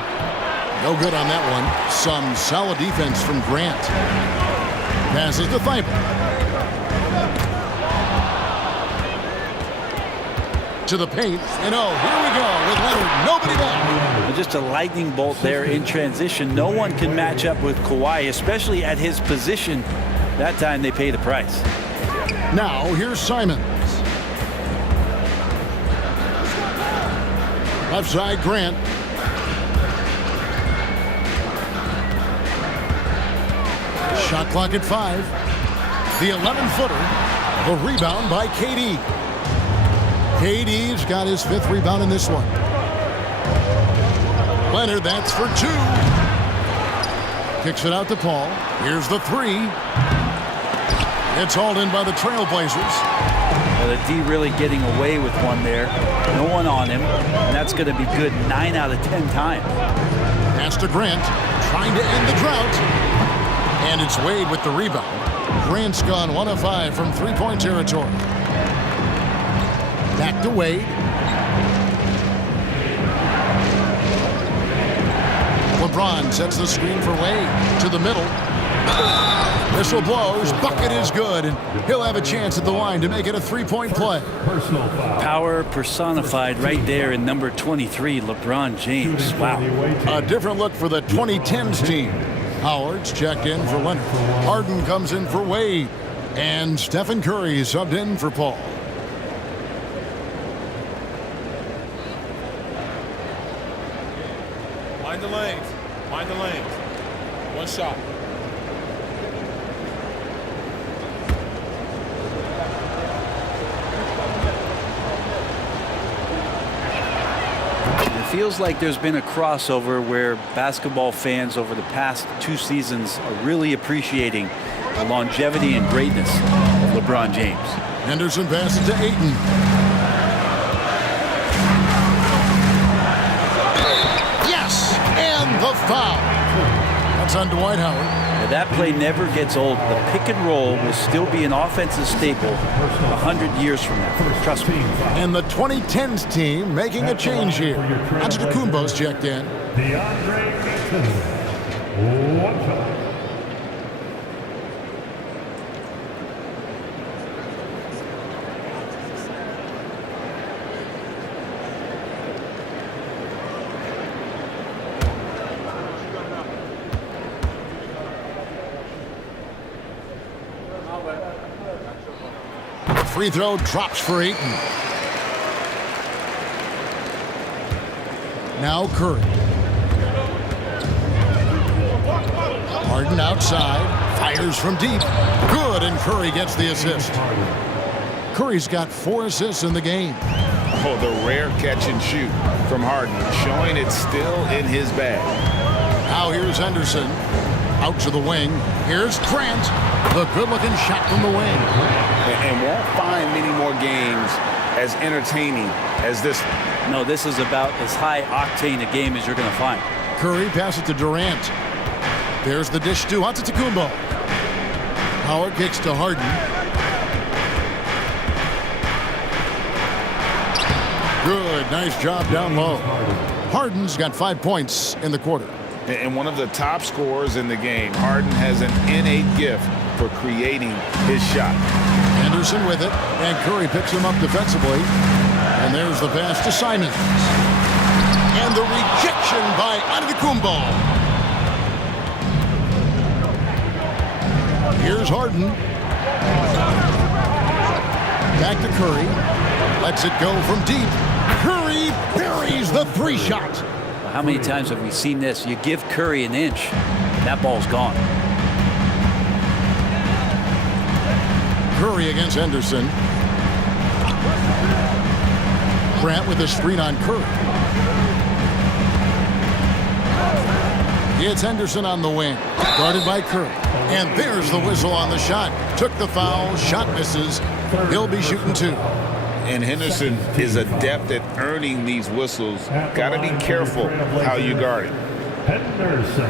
No good on that one. Some solid defense from Grant. Passes to Thibault. To the paint, and oh, here we go with Leonard. Nobody back. Just a lightning bolt there in transition. No one can match up with Kawhi, especially at his position. That time they pay the price. Now here's Simons. Left side, Grant. Shot clock at 5. The 11-footer. The rebound by KD. KD's got his 5th rebound in this one. Leonard, that's for 2. Kicks it out to Paul. Here's the 3. It's hauled in by the Trailblazers. Well, the D really getting away with one there. No one on him. And that's going to be good 9 out of 10 times. Pass to Grant, trying to end the drought. And it's Wade with the rebound. Grant's gone 1 of 5 from 3-point territory. Back to Wade. LeBron sets the screen for Wade to the middle. Whistle blows. Bucket is good, and he'll have a chance at the line to make it a 3-point play. Power personified right there in number 23, LeBron James. Wow. A different look for the 2010's team. Howard's checked in for Leonard. Harden comes in for Wade. And Stephen Curry subbed in for Paul. Mind the lanes. Mind the lanes. One shot. It feels like there's been a crossover where basketball fans over the past 2 seasons are really appreciating the longevity and greatness of LeBron James. Henderson passes to Ayton. Yes, and the foul. That's on Dwight Howard. Now, that play never gets old. The pick and roll will still be an offensive staple 100 years from now. Trust me. And the 2010's team making a change here. Antetokounmpo's checked in. Free throw drops for Ayton. Now Curry. Harden outside. Fires from deep. Good, and Curry gets the assist. Curry's got 4 assists in the game. Oh, the rare catch and shoot from Harden, showing it's still in his bag. Now here's Henderson. Out to the wing. Here's Grant. The good-looking shot from the wing. And won't find many more games as entertaining as this one. No, this is about as high octane a game as you're going to find. Curry passes to Durant. There's the dish to Antetokounmpo. Howard kicks to Harden. Good, nice job down low. Harden's got 5 points in the quarter. And one of the top scorers in the game. Harden has an innate gift for creating his shot. Anderson with it, and Curry picks him up defensively. And there's the pass to Simons. And the rejection by Antetokounmpo. Here's Harden. Back to Curry. Lets it go from deep. Curry buries the 3-shot. How many times have we seen this? You give Curry an inch, that ball's gone. Curry against Henderson. Grant with a screen on Curry. It's Henderson on the wing, guarded by Curry. And there's the whistle on the shot. Took the foul, shot misses. He'll be shooting 2. And Henderson is adept at earning these whistles. Got to be careful how you guard it. Henderson.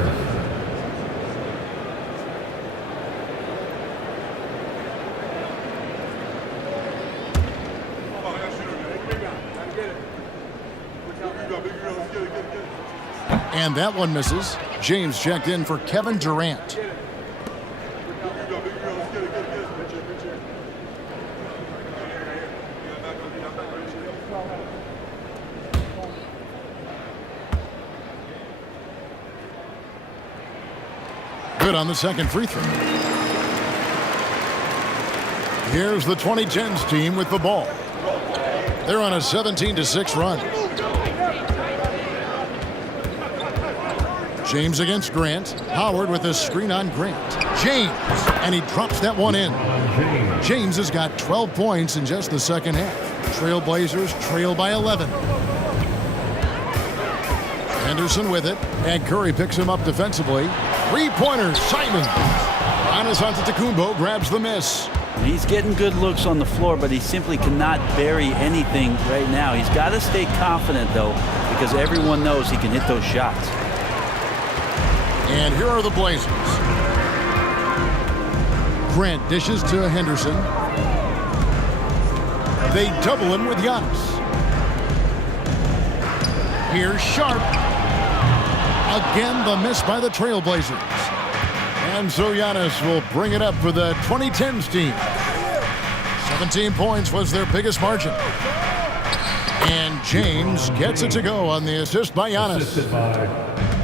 And that one misses. James checked in for Kevin Durant. Good on the second free throw. Here's the 2010's team with the ball. They're on a 17-6 run. James against Grant. Howard with a screen on Grant. James, and he drops that one in. James has got 12 points in just the second half. Trailblazers trail by 11. Henderson with it, and Curry picks him up defensively. 3-pointer, Simons. Giannis Antetokounmpo grabs the miss. He's getting good looks on the floor, but he simply cannot bury anything right now. He's got to stay confident, though, because everyone knows he can hit those shots. And here are the Blazers. Grant dishes to Henderson. They double him with Giannis. Here's Sharp. Again, the miss by the Trailblazers. And so Giannis will bring it up for the 2010's team. 17 points was their biggest margin. And James gets it to go on the assist by Giannis.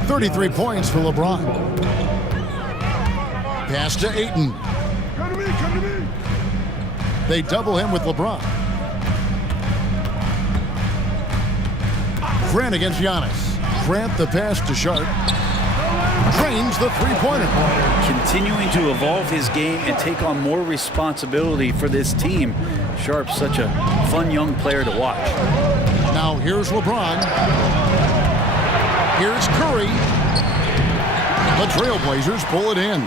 33 points for LeBron. Pass to Ayton. They double him with LeBron. Grant against Giannis. Grant the pass to Sharp. Drains the 3-pointer. Continuing to evolve his game and take on more responsibility for this team. Sharp's such a fun young player to watch. Now here's LeBron. Here's Curry. The Trailblazers pull it in.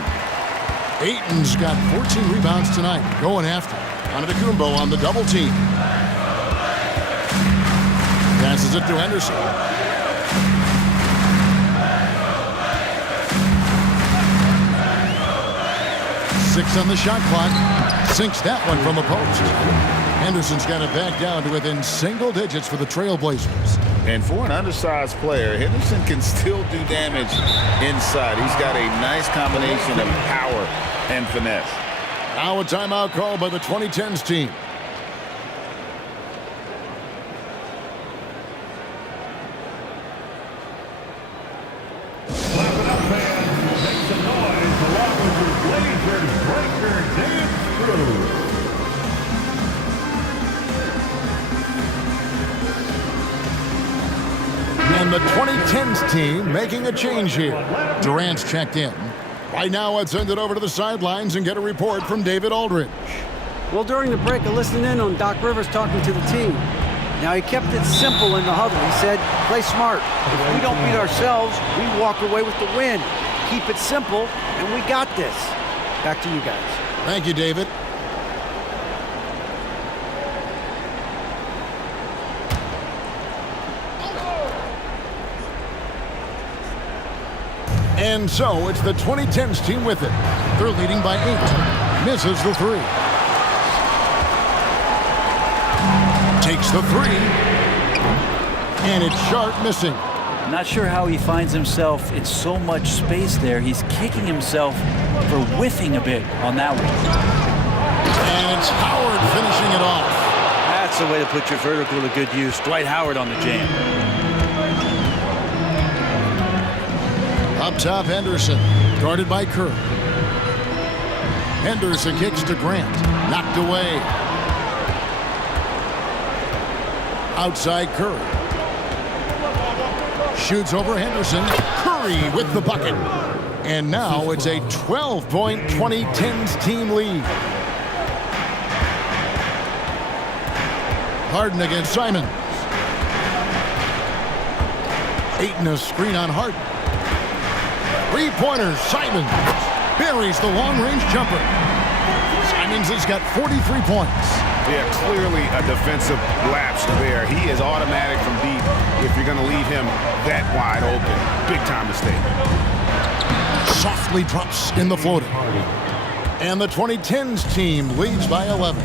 Ayton's got 14 rebounds tonight. Going after Antetokounmpo on the double team. Passes it to Henderson. Six on the shot clock. Sinks that one from a post. Henderson's got it back down to within single digits for the Trailblazers. And for an undersized player, Henderson can still do damage inside. He's got a nice combination of power and finesse. Now a timeout call by the 2010's team. Clap it up, fans. Make some noise along with your Blazers breaker dance crew. And the 2010's team making a change here. Durant's checked in. Right now, let's send it over to the sidelines and get a report from David Aldridge. Well, during the break, I listened in on Doc Rivers talking to the team. Now, he kept it simple in the huddle. He said, play smart. If we don't beat ourselves, we walk away with the win. Keep it simple, and we got this. Back to you guys. Thank you, David. And so it's the 2010's team with it. They're leading by 8. Misses the 3. Takes the 3. And it's Sharp missing. I'm not sure how he finds himself in so much space there. He's kicking himself for whiffing a bit on that one. And it's Howard finishing it off. That's the way to put your vertical to good use. Dwight Howard on the jam. Up top, Henderson, guarded by Kerr. Henderson kicks to Grant, knocked away. Outside Curry. Shoots over Henderson. Curry with the bucket. And now it's a 12-point 2010's team lead. Harden against Simon. Ayton a screen on Harden. Three-pointers, Simons buries the long-range jumper. Simons has got 43 points. Yeah, clearly a defensive lapse there. He is automatic from deep if you're going to leave him that wide open. Big time mistake. Softly drops in the floater. And the 2010's team leads by 11.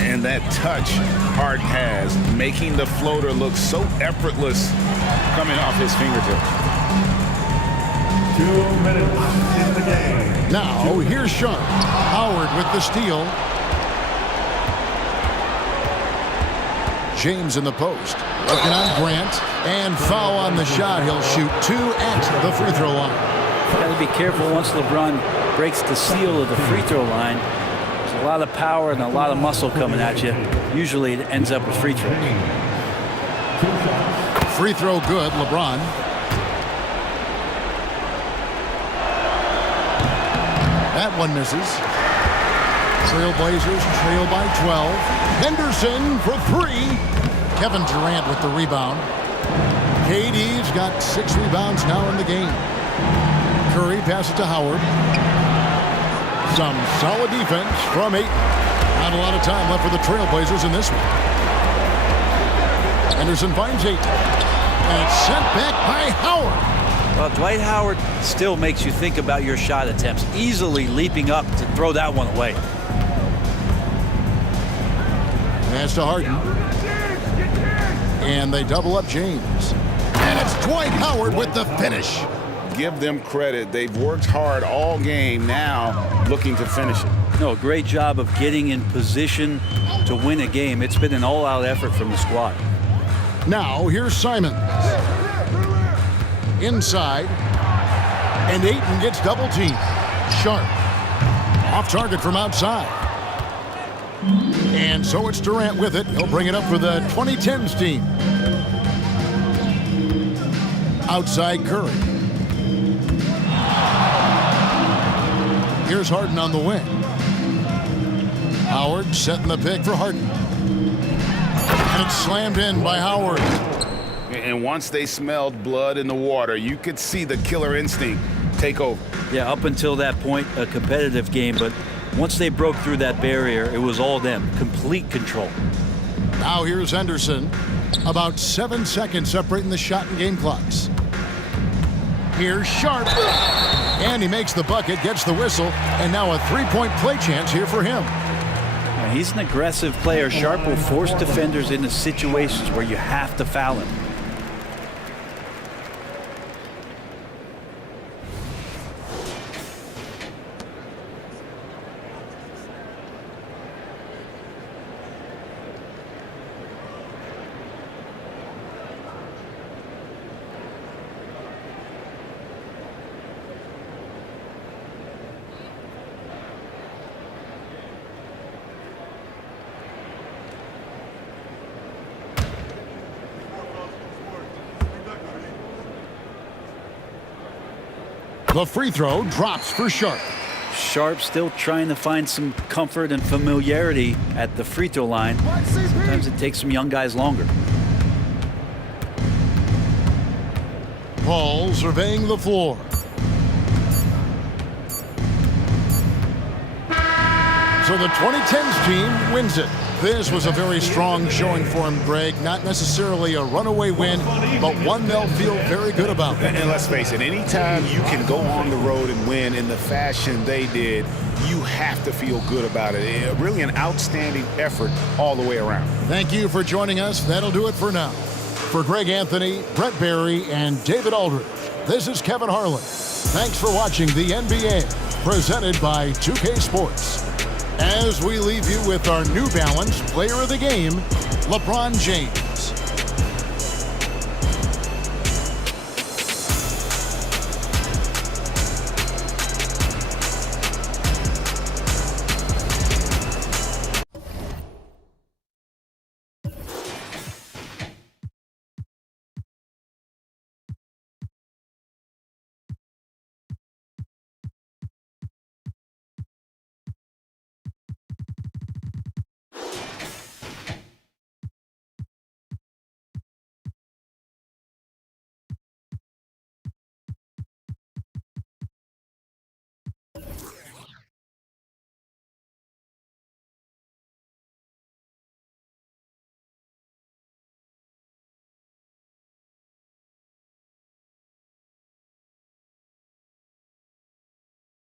And that touch Harden has, making the floater look so effortless coming off his fingertips. 2 minutes in the game. Now, here's Sharp. Howard with the steal. James in the post. Looking on Grant. And foul on the shot. He'll shoot 2 at the free throw line. Got to be careful once LeBron breaks the seal of the free throw line. There's a lot of power and a lot of muscle coming at you. Usually it ends up with free throws. Free throw good, LeBron. That one misses. Trailblazers trail by 12. Henderson for 3. Kevin Durant with the rebound. KD's got 6 rebounds now in the game. Curry passes to Howard. Some solid defense from Ayton. Not a lot of time left for the Trailblazers in this one. Henderson finds Ayton. And it's sent back by Howard. Well, Dwight Howard still makes you think about your shot attempts, easily leaping up to throw that one away. Pass to Harden. And they double up James. And it's Dwight Howard with the finish. Give them credit. They've worked hard all game, now looking to finish it. No, great job of getting in position to win a game. It's been an all-out effort from the squad. Now, here's Simons. Inside. And Ayton gets double teamed. Sharp. Off target from outside. And so it's Durant with it. He'll bring it up for the 2010's team. Outside Curry. Here's Harden on the wing. Howard setting the pick for Harden. And it's slammed in by Howard. And once they smelled blood in the water, you could see the killer instinct take over. Yeah, up until that point, a competitive game, but once they broke through that barrier, it was all them. Complete control. Now here's Henderson. About 7 seconds separating the shot and game clocks. Here's Sharp. And he makes the bucket, gets the whistle, and now a three-point play chance here for him. He's an aggressive player. Sharp will force defenders into situations where you have to foul him. The free throw drops for Sharp. Sharp still trying to find some comfort and familiarity at the free throw line. Sometimes it takes some young guys longer. Paul surveying the floor. So the 2010's team wins it. This was a very strong showing for him, Greg. Not necessarily a runaway win, but one they'll feel very good about. And let's face it, anytime you can go on the road and win in the fashion they did, you have to feel good about it. Really an outstanding effort all the way around. Thank you for joining us. That'll do it for now. For Greg Anthony, Brett Barry, and David Aldridge, this is Kevin Harlan. Thanks for watching the NBA, presented by 2K Sports. As we leave you with our New Balance Player of the Game, LeBron James.